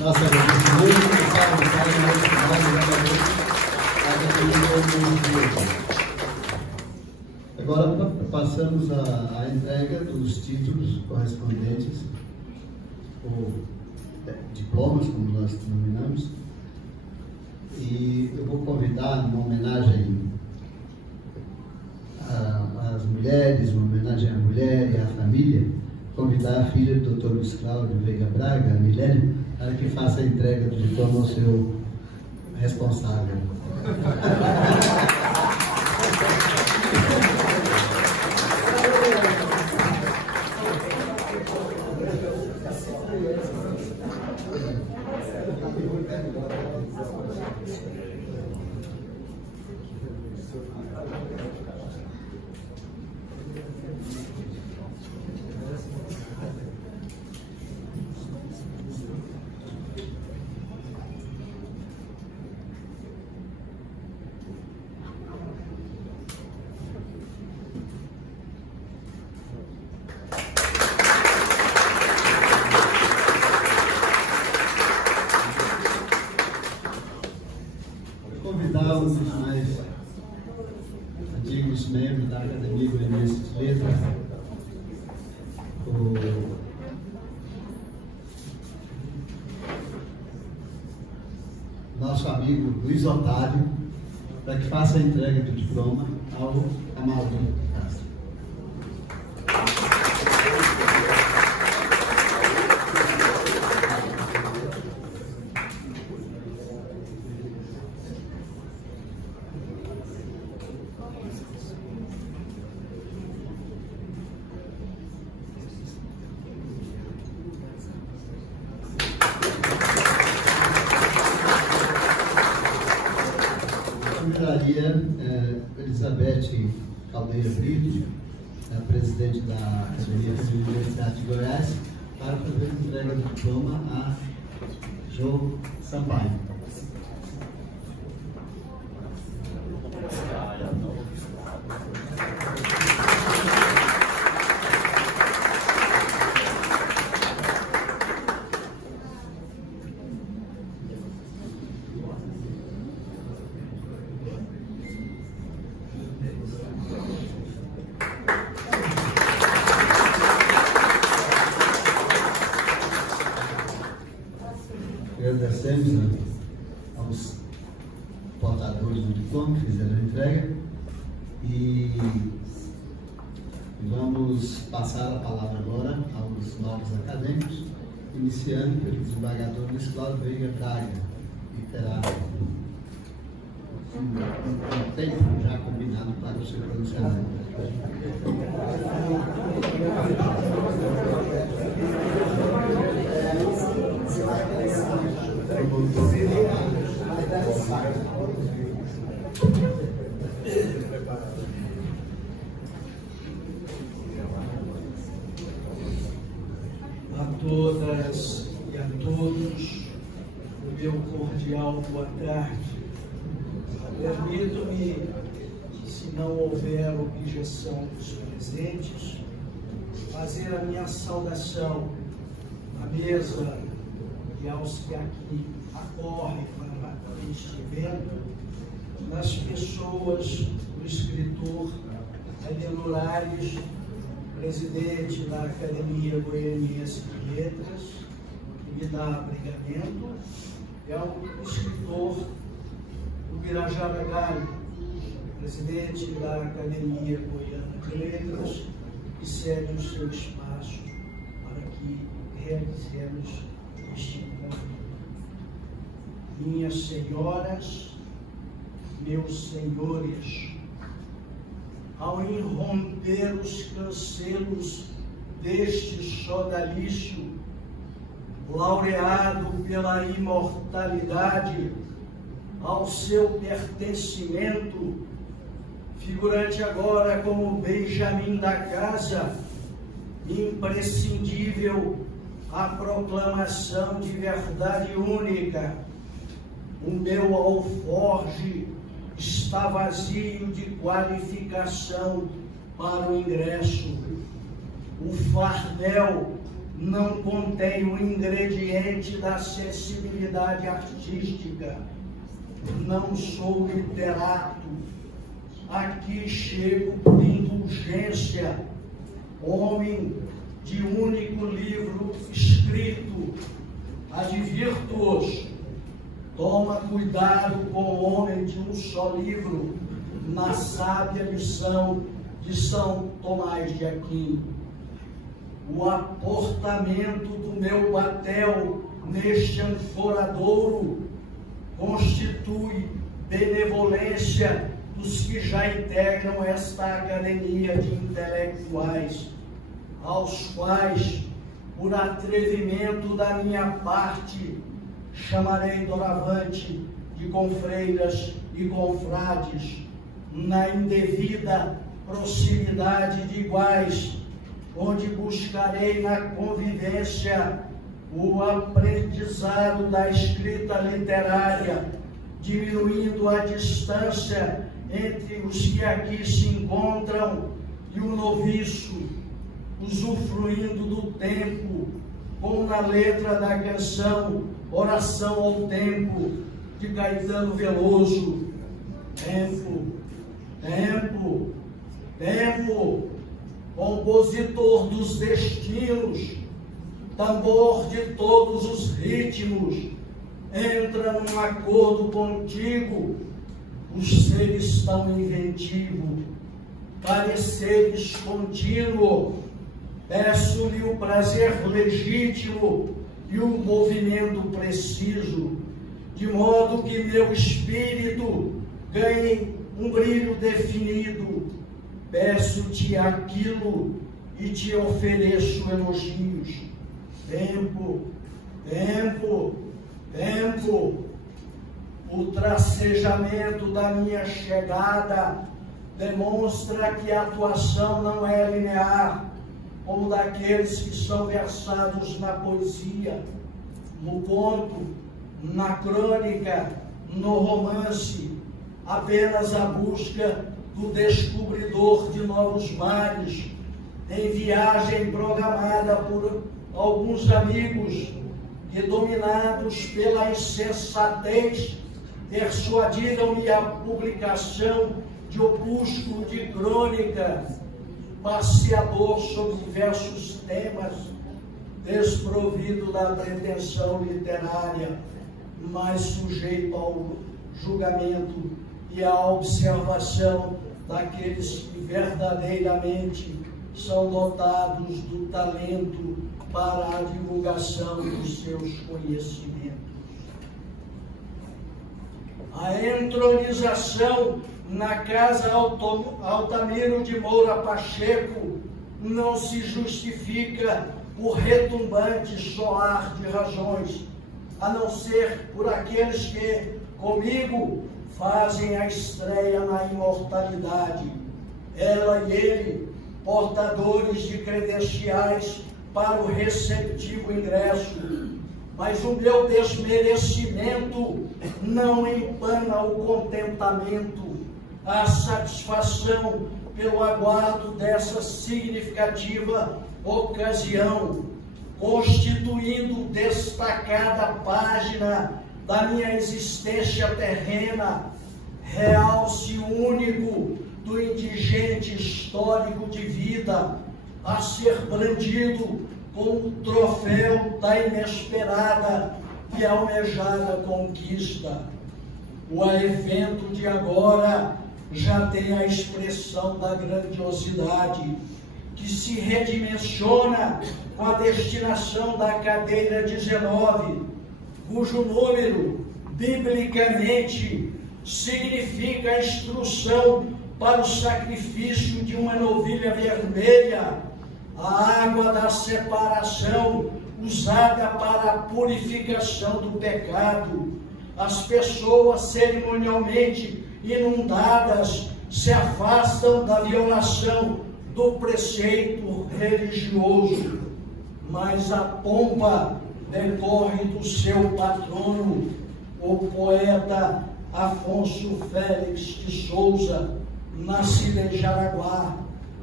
Nosso agradecimento, agora passamos à entrega dos títulos correspondentes, ou diplomas, como nós denominamos, e eu vou convidar, uma homenagem às mulheres, uma homenagem à mulher e à família, convidar a filha do Dr. Luiz Cláudio Veiga Braga, a Milene, para que faça a entrega do diploma ao seu responsável. Convidar um dos mais antigos membros da Academia Goianiense de Letras, o nosso amigo Luiz Otávio, para que faça a entrega do diploma ao Amaldo Castro. Elizabeth Caldeira Brito, a presidente da Academia da Universidade de Goiás, para fazer a entrega do diploma a Jô Sampaio. Agradecemos aos portadores do diploma que fizeram a entrega e vamos passar a palavra agora aos novos acadêmicos, iniciando pelo desembargador Luiz Cláudio Veiga Braga, que terá um tempo já combinado para o seu pronunciamento. A todas e a todos, o meu cordial boa tarde. Permito-me, se não houver objeção dos presentes, fazer a minha saudação à mesa e aos que aqui acorrem para este evento, nas pessoas do escritor Adenor Ares, presidente da Academia Goianiense de Letras, que me dá abrigamento, é o escritor Ubirajara Galho, presidente da Academia Goiana de Letras, que cede o seu espaço para que realizemos este encontro. Minhas senhoras, meus senhores, ao irromper os cancelos deste sodalício, laureado pela imortalidade, ao seu pertencimento, figurante agora como Benjamin da casa, imprescindível a proclamação de verdade única. O meu alforge está vazio de qualificação para o ingresso. O fardel não contém o ingrediente da sensibilidade artística. Não sou literato. Aqui chego por indulgência, homem de único livro escrito. Advirto-os, toma cuidado com o homem de um só livro, na sábia lição de São Tomás de Aquino. O aportamento do meu batel neste anforadouro constitui benevolência dos que já integram esta academia de intelectuais, aos quais, por atrevimento da minha parte, chamarei doravante de confreiras e confrades, na indevida proximidade de iguais, onde buscarei na convivência o aprendizado da escrita literária, diminuindo a distância entre os que aqui se encontram e o noviço, usufruindo do tempo, como na letra da canção Oração ao Tempo, de Caetano Veloso. Tempo, tempo, tempo, compositor dos destinos, tambor de todos os ritmos, entra num acordo contigo, os seres tão inventivos, pareceres contínuo, peço-lhe o prazer legítimo e o movimento preciso, de modo que meu espírito ganhe um brilho definido. Peço-te aquilo e te ofereço elogios. Tempo, tempo, tempo. O tracejamento da minha chegada demonstra que a atuação não é linear, como daqueles que são versados na poesia, no conto, na crônica, no romance, apenas a busca do descobridor de novos mares, em viagem programada por alguns amigos que, dominados pela insensatez, persuadiram-me a publicação de opúsculo de crônica, passeador sobre diversos temas, desprovido da pretensão literária, mas sujeito ao julgamento e à observação daqueles que verdadeiramente são dotados do talento para a divulgação dos seus conhecimentos. A entronização na casa Altamiro de Moura Pacheco não se justifica por retumbante soar de razões, a não ser por aqueles que, comigo, fazem a estreia na imortalidade. Ela e ele, portadores de credenciais para o receptivo ingresso. Mas o meu desmerecimento não empana o contentamento, a satisfação pelo aguardo dessa significativa ocasião, constituindo destacada página da minha existência terrena, realce único do indigente histórico de vida, a ser brandido como troféu da inesperada e almejada conquista. O evento de agora já tem a expressão da grandiosidade, que se redimensiona com a destinação da cadeira 19, cujo número, biblicamente, significa a instrução para o sacrifício de uma novilha vermelha, a água da separação usada para a purificação do pecado. As pessoas cerimonialmente inundadas se afastam da violação do preceito religioso, mas a pompa decorre do seu patrono, o poeta Afonso Félix de Souza, nascido em Jaraguá,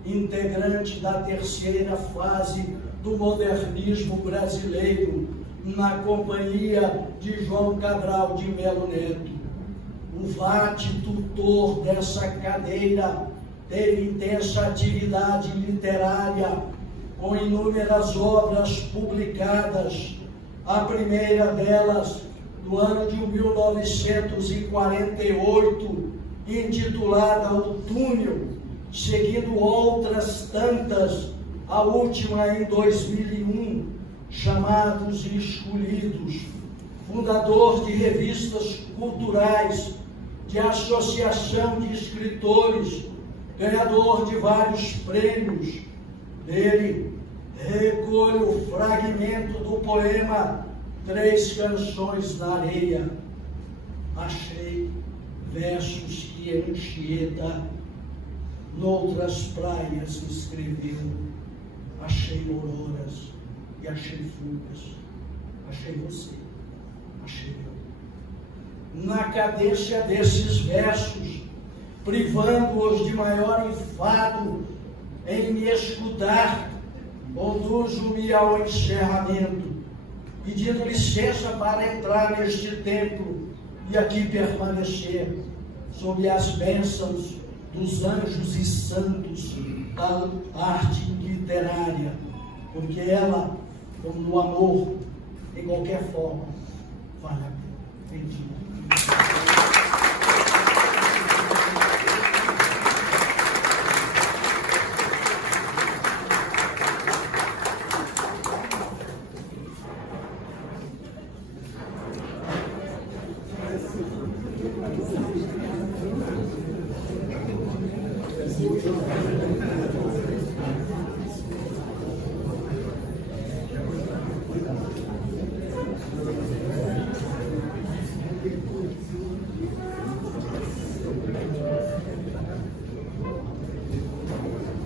integrante da terceira fase do modernismo brasileiro, na companhia de João Cabral de Melo Neto. O vate tutor dessa cadeira teve intensa atividade literária, com inúmeras obras publicadas, a primeira delas no ano de 1948, intitulada O Túnel, seguindo outras tantas, a última em 2001, Chamados e Escolhidos, fundador de revistas culturais, de associação de escritores, ganhador de vários prêmios. Dele, recolho o fragmento do poema Três Canções na Areia. Achei versos que Anchieta, noutras praias, escreveu. Achei auroras e achei fugas. Achei você, achei eu. Na cadência desses versos, privando-os de maior enfado em me escutar, conduzo-me ao encerramento, pedindo licença para entrar neste templo e aqui permanecer, sob as bênçãos dos anjos e santos da arte literária, porque ela, como no amor, em qualquer forma, vale a pena. Bendito.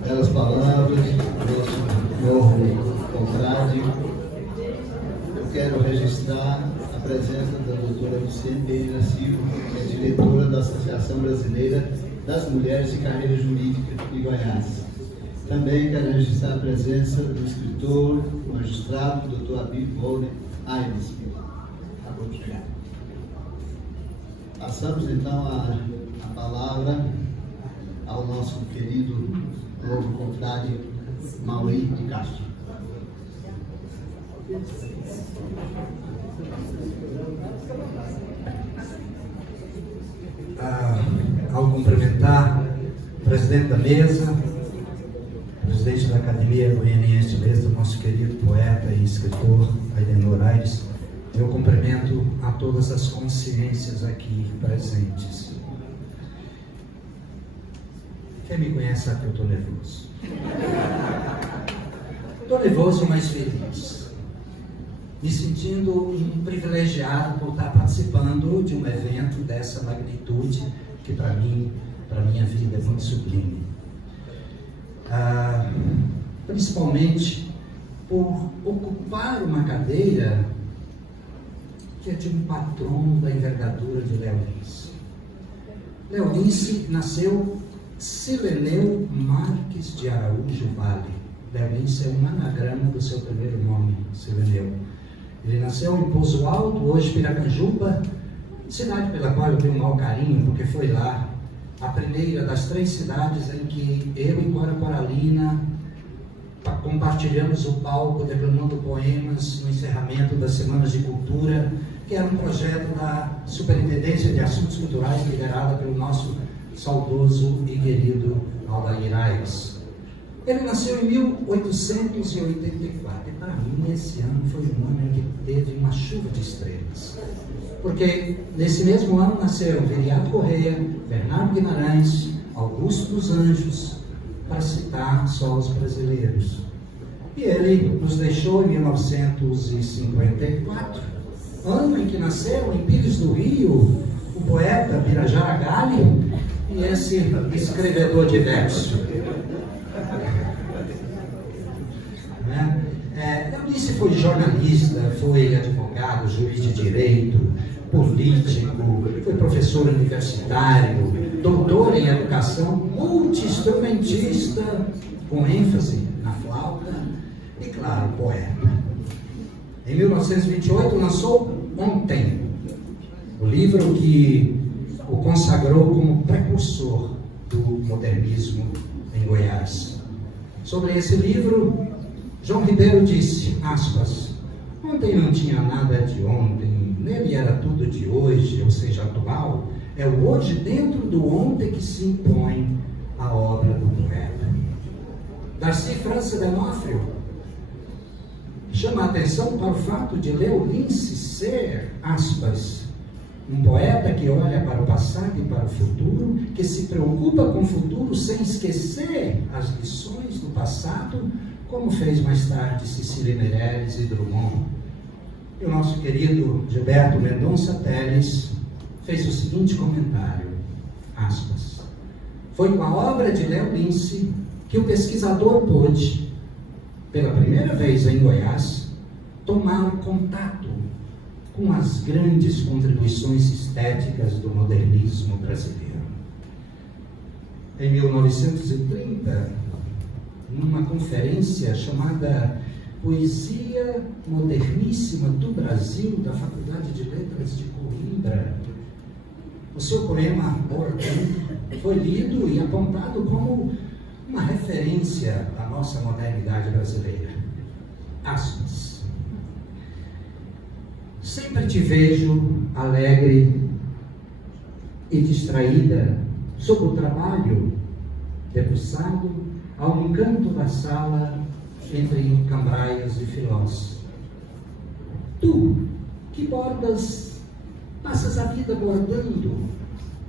Belas palavras, nosso novo Confrade. Eu quero registrar a presença da doutora Vicente Pereira Silva, que é diretora da Associação Brasileira das Mulheres de Carreira Jurídica de Goiás. Também quero registrar a presença do escritor, magistrado, doutor Abílio Volner Aires. Acabou de chegar. Passamos então a palavra ao nosso querido novo confrade Mauri de Castro. Ao cumprimentar o presidente da mesa, presidente da Academia Goianiense de Letras, nosso querido poeta e escritor Aidenor Aires, eu cumprimento a todas as consciências aqui presentes. Quem me conhece sabe que eu estou nervoso. Estou nervoso, mas feliz. Me sentindo um privilegiado por estar participando de um evento dessa magnitude, que para mim, para minha vida, é muito sublime. Principalmente por ocupar uma cadeira que é de um patrono da envergadura de Léo Lins. Léo Lins nasceu Sileneu Marques de Araújo Vale. Léo Lins é um anagrama do seu primeiro nome, Sileneu. Ele nasceu em Pouso Alto, hoje Piracanjuba, cidade pela qual eu tenho um mau carinho, porque foi lá a primeira das 3 cidades em que eu e Cora Coralina compartilhamos o palco declamando poemas no encerramento das Semanas de Cultura, que era um projeto da Superintendência de Assuntos Culturais, liderada pelo nosso saudoso e querido Aldair Aires. Ele nasceu em 1884, e para mim esse ano foi um ano em que teve uma chuva de estrelas. Porque nesse mesmo ano nasceram Viriato Correia, Bernardo Guimarães, Augusto dos Anjos, para citar só os brasileiros. E ele nos deixou em 1954, ano em que nasceram em Pires do Rio o poeta Birajara Galho e esse escrevedor de verso. Eunice foi jornalista, foi advogado, juiz de direito, político, foi professor universitário, doutor em educação, multi-instrumentista, com ênfase na flauta, e, claro, poeta. Em 1928 lançou Ontem, o livro que o consagrou como precursor do modernismo em Goiás. Sobre esse livro, João Ribeiro disse, aspas, ontem não tinha nada de ontem, nele era tudo de hoje, ou seja, atual. É o hoje dentro do ontem que se impõe a obra do poeta. Darcy França D'Onofrio chama a atenção para o fato de Léo Lins ser, aspas, um poeta que olha para o passado e para o futuro, que se preocupa com o futuro sem esquecer as lições do passado, como fez mais tarde Cecília Meirelles e Drummond. E o nosso querido Gilberto Mendonça Teles fez o seguinte comentário, aspas, foi com a obra de Léo Lins que o pesquisador pôde, pela primeira vez em Goiás, tomar contato com as grandes contribuições estéticas do modernismo brasileiro. Em 1930, numa conferência chamada Poesia Moderníssima do Brasil, da Faculdade de Letras de Coimbra, o seu poema Bordão foi lido e apontado como uma referência à nossa modernidade brasileira. Aspas. Sempre te vejo alegre e distraída sob o trabalho, debruçado a um canto da sala entre cambraias e filós. Tu, que bordas, passas a vida bordando,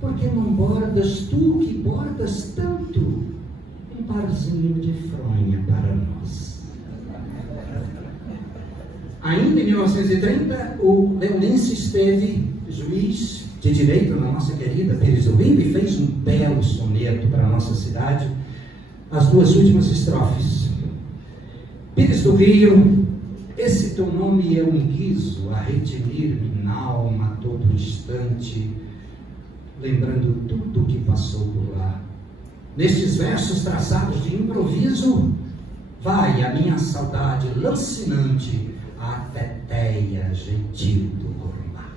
por que não bordas tu que bordas tanto um parzinho de fronha para nós? Ainda em 1930, o Leonense esteve juiz de direito na nossa querida Pires do Rio e fez um belo soneto para a nossa cidade, as duas últimas estrofes. Pires do Rio, esse teu nome é um guiso a redimir-me na alma a todo instante, lembrando tudo que passou por lá. Nestes versos traçados de improviso, vai a minha saudade lancinante à teteia gentil do Corumá.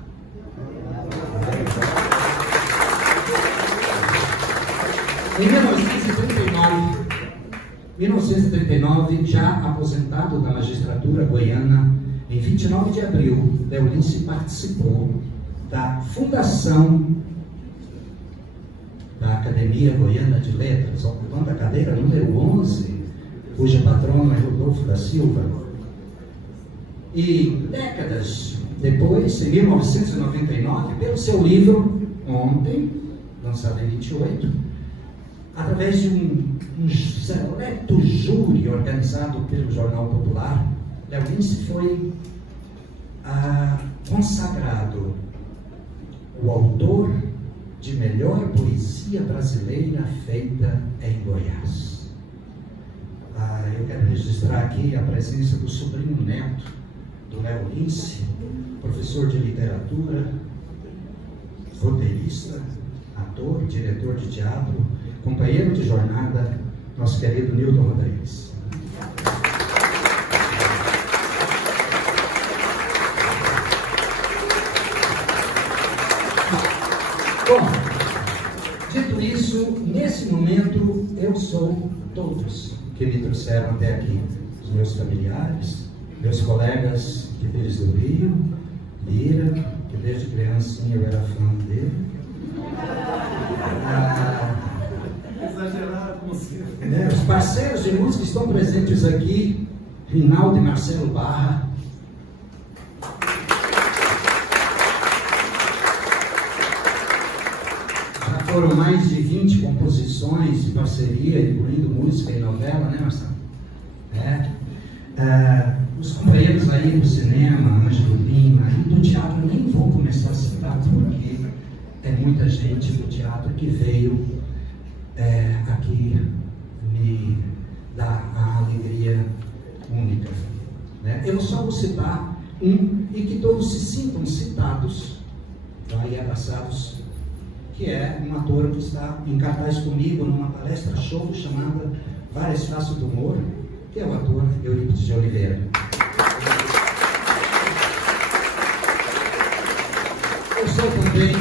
Em 1939, já aposentado da magistratura goiana, em 29 de abril, Léo Lins participou da fundação da Academia Goiana de Letras, ocupando a cadeira número 11, cuja patrona é Rodolfo da Silva. E décadas depois, em 1999, pelo seu livro Ontem, lançado em 28, através de um seleto júri organizado pelo Jornal Popular, Léo Lins foi consagrado o autor de melhor poesia brasileira feita em Goiás. Eu quero registrar aqui a presença do sobrinho neto do Léo Lins, professor de literatura, roteirista, ator, diretor de teatro, companheiro de jornada, nosso querido Nilton Rodrigues. Bom, dito isso, nesse momento eu sou todos que me trouxeram até aqui. Os meus familiares, meus colegas de Pires do Rio, Lira, que desde criancinha eu era fã dele. Os parceiros de música estão presentes aqui, Rinaldo e Marcelo Barra. Já foram mais de 20 composições de parceria, incluindo música e novela, né, Marcelo? Os companheiros aí do cinema, Ângelo Lima, e do teatro, nem vou começar a citar, porque é muita gente do teatro que veio aqui me dar a alegria única. Né? Eu só vou citar um, e que todos se sintam citados, tá? E abraçados, que é um ator que está em cartaz comigo numa palestra show chamada Várias Faces do Humor, que é o ator Eurípides de Oliveira. Eu sou também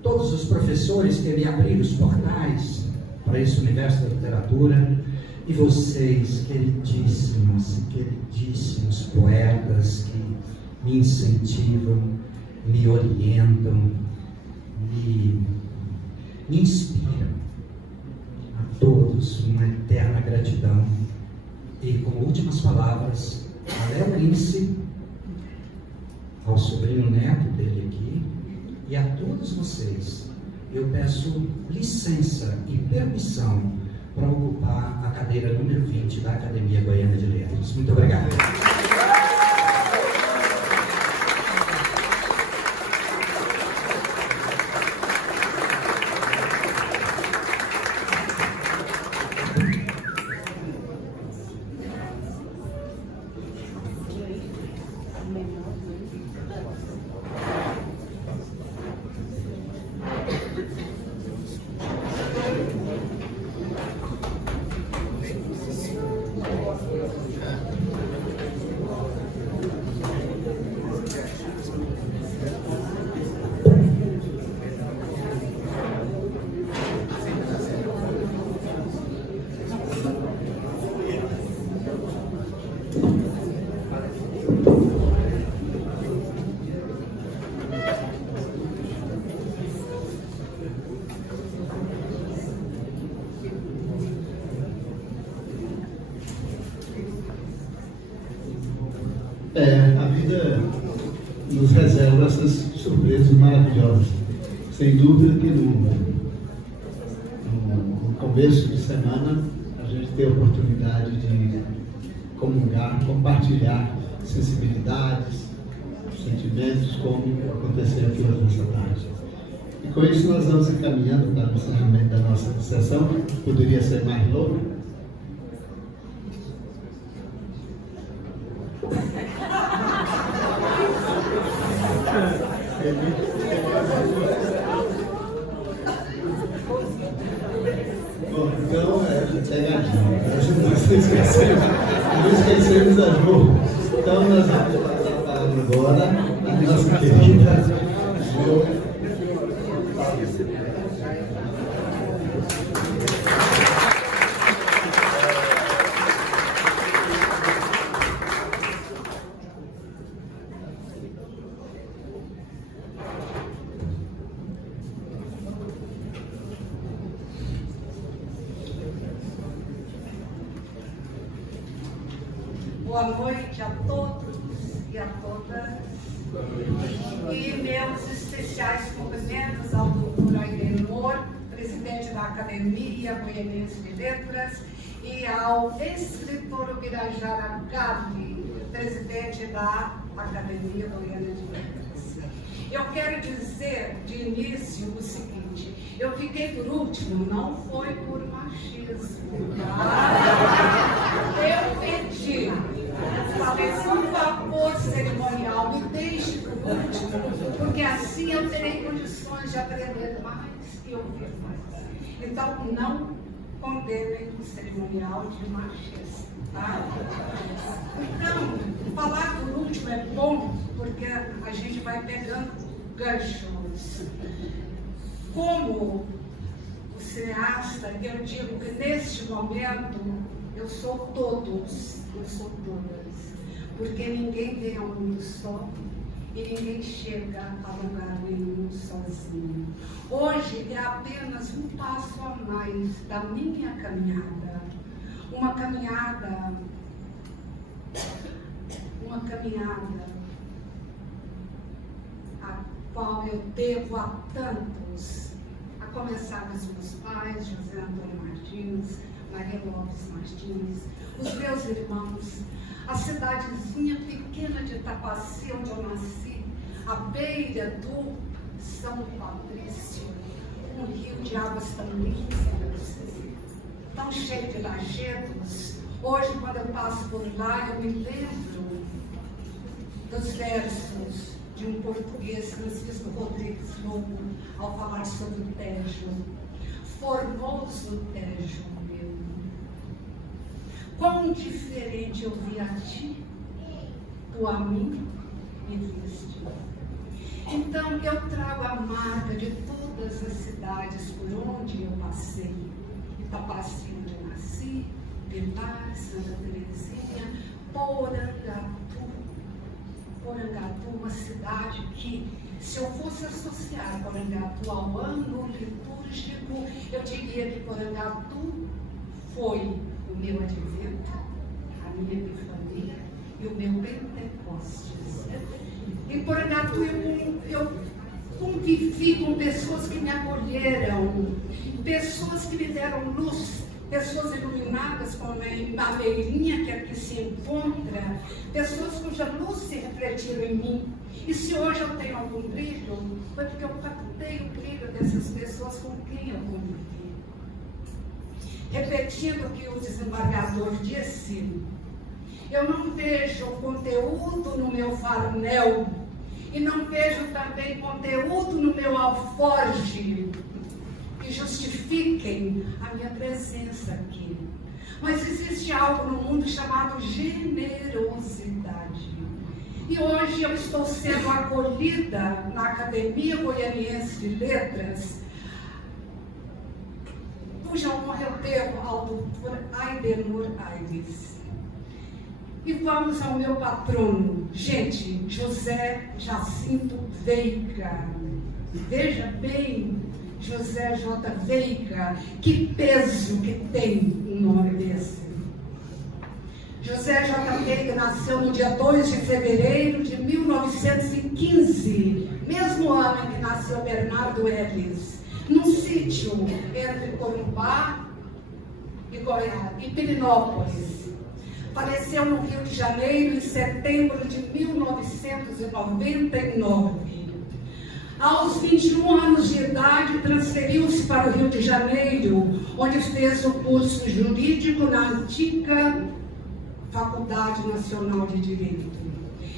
todos os professores que me abriram os portais para esse universo da literatura, e vocês, queridíssimos e queridíssimos poetas que me incentivam, me orientam, me inspiram. A todos uma eterna gratidão. E como últimas palavras, a Léo Lince, ao sobrinho neto dele aqui, e a todos vocês, eu peço licença e permissão para ocupar a cadeira número 20 da Academia Goiana de Letras. Muito obrigado. A vida nos reserva essas surpresas maravilhosas. Sem dúvida que no começo de semana a gente tem a oportunidade de comungar, compartilhar sensibilidades, sentimentos, como aconteceu aqui hoje nessa tarde. E com isso nós vamos encaminhando para o encerramento da nossa sessão. Poderia ser mais longo. Bom, então, pegadinha. Não esquecemos a Jo. Então, nós vamos passar a palavra agora à nossa querida Jo. Boa noite a todos e a todas. E meus especiais cumprimentos ao doutor Aidenor, presidente da Academia Goianense de Letras, e ao escritor Ubirajara Gabi, presidente da Academia Goiana de Letras. Eu quero dizer de início o seguinte: eu fiquei por último, não foi por machismo, tá? Eu pedi, falei, por favor, cerimonial, me deixe por último, porque assim eu terei condições de aprender mais e ouvir mais. Então, não condenem o cerimonial de machismo, tá? Então, falar por último é bom, porque a gente vai pegando ganchos. Como o cineasta, eu digo que neste momento eu sou todos, eu sou todas, porque ninguém vem ao mundo só e ninguém chega a lugar nenhum sozinho. Hoje é apenas um passo a mais da minha caminhada, uma caminhada a qual eu devo a tantos, a começar dos meus pais, José Antônio Martins, Maria Lopes Martins, os meus irmãos, a cidadezinha pequena de Tapaci, onde eu nasci, à beira do São Patrício, um rio de águas tão limpas, tão cheio de lajedos. Hoje, quando eu passo por lá, eu me lembro dos versos de um português, Francisco Rodrigues Lobo, ao falar sobre o Tejo. Formoso Tejo meu, Quão diferente eu vi a ti, tu a mim me viste. Então eu trago a marca de todas as cidades por onde eu passei. Itapaci, onde eu nasci, Pilar, Santa Terezinha, Porangatu. Porangatu, uma cidade que, se eu fosse associar Porangatu ao ano litúrgico, eu diria que Porangatu foi o meu advento, a minha epifania e o meu Pentecostes. Em Porangatu eu convivi com pessoas que me acolheram, pessoas que me deram luz, pessoas iluminadas como a Meirinha que aqui se encontra, pessoas cuja luz se refletiram em mim. E se hoje eu tenho algum brilho, foi porque eu captei o brilho dessas pessoas com quem eu convivi. Repetindo o que o desembargador disse, eu não vejo conteúdo no meu farnel e não vejo também conteúdo no meu alforje que justifiquem a minha presença aqui. Mas existe algo no mundo chamado generosidade. E hoje eu estou sendo acolhida na Academia Goianiense de Letras, cuja honra eu devo ao doutor Aidenor Aires. E vamos ao meu patrono, gente, José Jacinto Veiga. Veja bem, José J. Veiga, que peso que tem um nome desse. José J. Veiga nasceu no dia 2 de fevereiro de 1915, mesmo ano em que nasceu Bernardo Ellis, num sítio entre Corumbá e Pirinópolis. Faleceu no Rio de Janeiro em setembro de 1999. Aos 21 anos de idade, transferiu-se para o Rio de Janeiro, onde fez o curso jurídico na antiga Faculdade Nacional de Direito.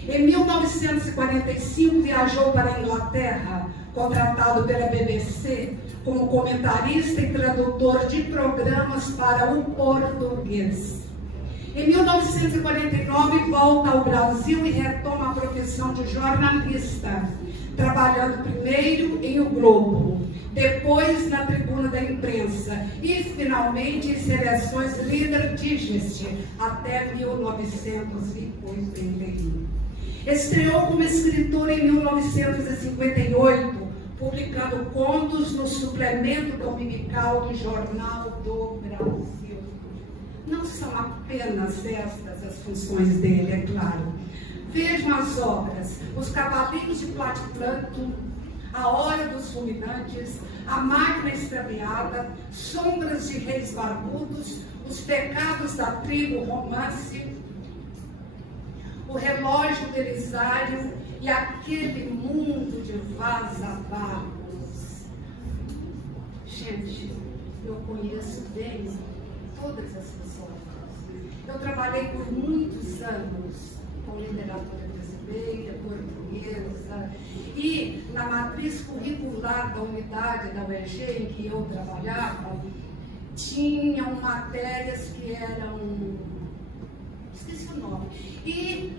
Em 1945, viajou para a Inglaterra, contratado pela BBC como comentarista e tradutor de programas para o português. Em 1949, volta ao Brasil e retoma a profissão de jornalista, trabalhando primeiro em O Globo, depois na Tribuna da Imprensa e, finalmente, em Seleções Líder Digest, até 1981. Estreou como escritora em 1958, publicando contos no suplemento dominical do Jornal do Brasil. Não são apenas estas as funções dele, é claro. Vejam as obras: Os Cavalinhos de Platiplanto, A Hora dos Fulminantes, A Máquina Extraviada, Sombras de Reis Barbudos, Os Pecados da Tribo, Romance, O Relógio do Elisário e Aquele Mundo de Vaza-Barros. Gente, eu conheço bem todas essas obras. Eu trabalhei por muitos anos com literatura brasileira, portuguesa, e na matriz curricular da unidade da UEG em que eu trabalhava, tinham matérias que eram, esqueci o nome, e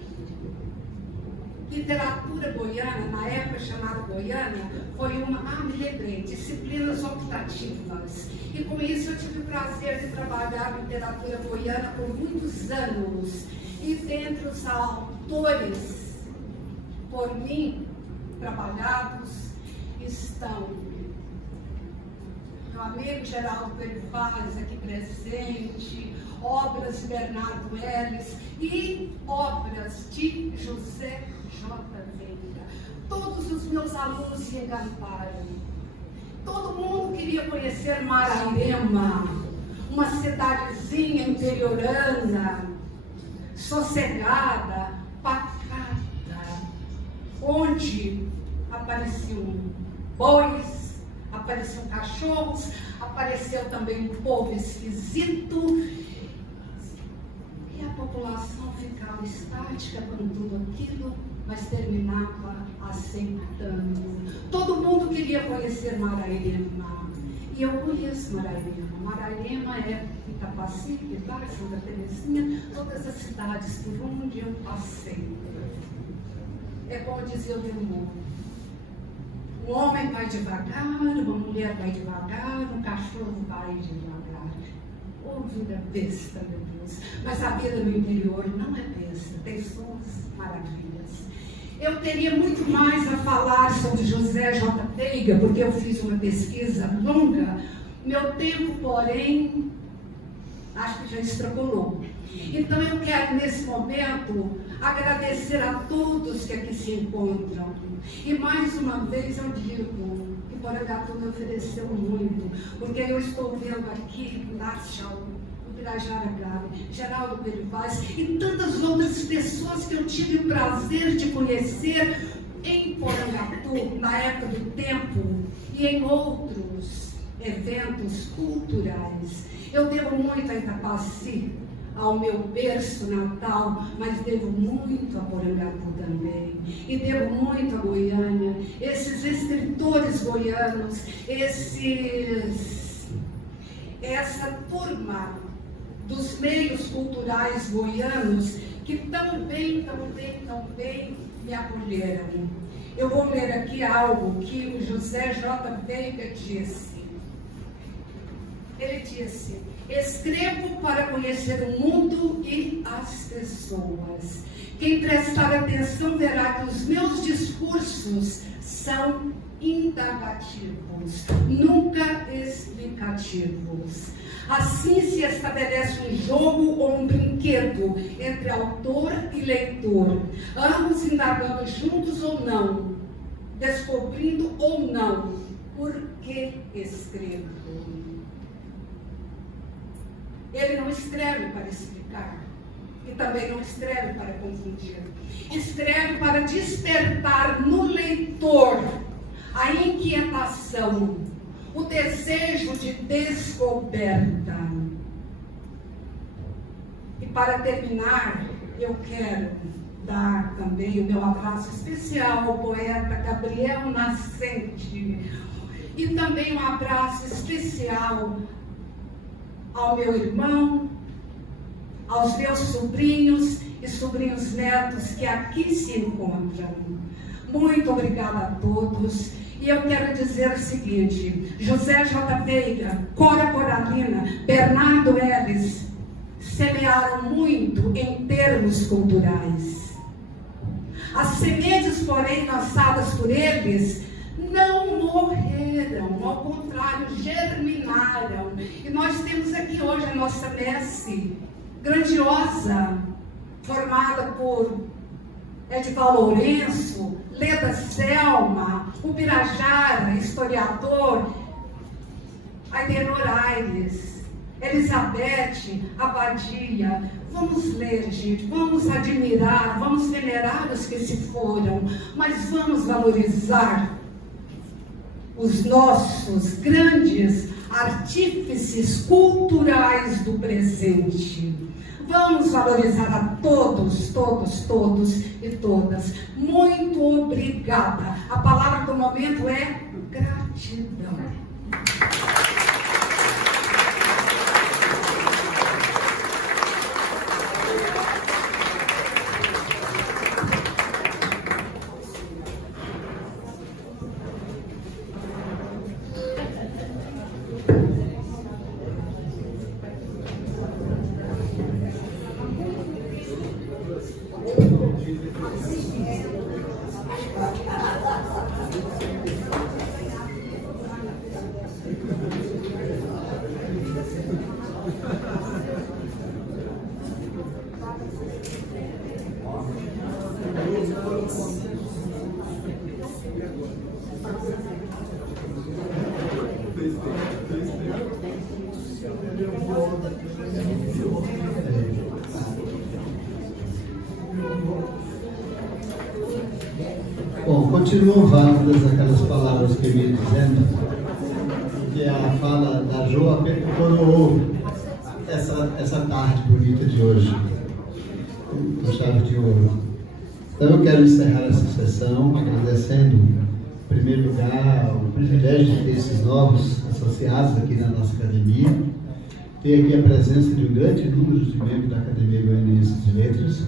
literatura goiana, na época chamada Goiânia, foi uma, me lembrei, disciplinas optativas. E com isso eu tive o prazer de trabalhar literatura goiana por muitos anos. E dentre os autores, por mim, trabalhados, estão meu amigo Geraldo Perivaz, aqui presente, obras de Bernardo Ellis e obras de José J. Veiga. Todos os meus alunos se encantaram. Todo mundo queria conhecer Marairema, uma cidadezinha interiorana, sossegada, pacata, onde apareciam bois, apareciam cachorros, apareceu também um povo esquisito, e a população ficava estática com tudo aquilo, mas terminava aceitando. Todo mundo queria conhecer Marairema. E eu conheço Maraima. Maraima é Itapaci, Pilar, Santa Terezinha, todas as cidades por onde eu passei. É como dizia o Demônio. Um homem vai devagar, uma mulher vai devagar, um cachorro vai devagar. Ou vida besta, meu Deus. Mas a vida no interior não é besta, tem suas maravilhas. Eu teria muito mais a falar sobre José J. Veiga, porque eu fiz uma pesquisa longa. Meu tempo, porém, acho que já extrapolou. Então eu quero, nesse momento, agradecer a todos que aqui se encontram. E mais uma vez eu digo que Porangatu me ofereceu muito, porque eu estou vendo aqui Marshall, o Pirajara Gabi, Geraldo Perivaz e tantas outras pessoas que eu tive o prazer de conhecer em Porangatu, na época do tempo, e em outros eventos culturais. Eu devo muito a Itapaci, ao meu berço natal, mas devo muito a Porangatu também. E devo muito a Goiânia, esses escritores goianos, essa turma dos meios culturais goianos que tão bem me acolheram. Eu vou ler aqui algo que o José J. Veiga disse. Ele disse: escrevo para conhecer o mundo e as pessoas. Quem prestar atenção verá que os meus discursos são indagativos, nunca explicativos. Assim se estabelece um jogo ou um brinquedo entre autor e leitor, ambos indagando juntos ou não, descobrindo ou não por que escrevo. Ele não escreve para explicar e também não escreve para confundir. Escreve para despertar no leitor a inquietação, o desejo de descoberta. E para terminar, eu quero dar também o meu abraço especial ao poeta Gabriel Nascente e também um abraço especial ao meu irmão, aos meus sobrinhos e sobrinhos netos que aqui se encontram. Muito obrigada a todos. E eu quero dizer o seguinte: José J. Veiga, Cora Coralina, Bernardo Ellis semearam muito em termos culturais. As sementes, porém, lançadas por eles não morreram, ao contrário, germinaram. E nós temos aqui hoje a nossa messe grandiosa, formada por Edival Lourenço, Leda Selma, o Pirajara, historiador, Aidenor Aires, Elizabeth, Abadia. Vamos ler, gente, vamos admirar, vamos venerar os que se foram, mas vamos valorizar os nossos grandes artífices culturais do presente. Vamos valorizar a todos, todos, todos e todas. Muito obrigada. A palavra do momento é gratidão. Bom, continuam válidas aquelas palavras que eu ia dizendo, que é a fala da Joa coroou essa tarde bonita de hoje, com chave de ouro. Então eu quero encerrar essa sessão agradecendo, em primeiro lugar, o privilégio de ter esses novos associados aqui na nossa academia. Tem aqui a presença de um grande número de membros da Academia Goianiense de Letras,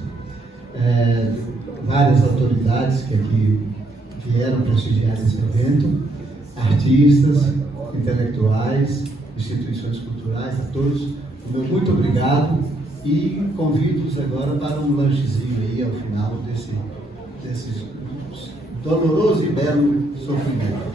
várias autoridades que aqui vieram prestigiar esse evento, artistas, intelectuais, instituições culturais, a todos, o meu muito obrigado e convido-os agora para um lanchezinho aí ao final desse doloroso e belo sofrimento.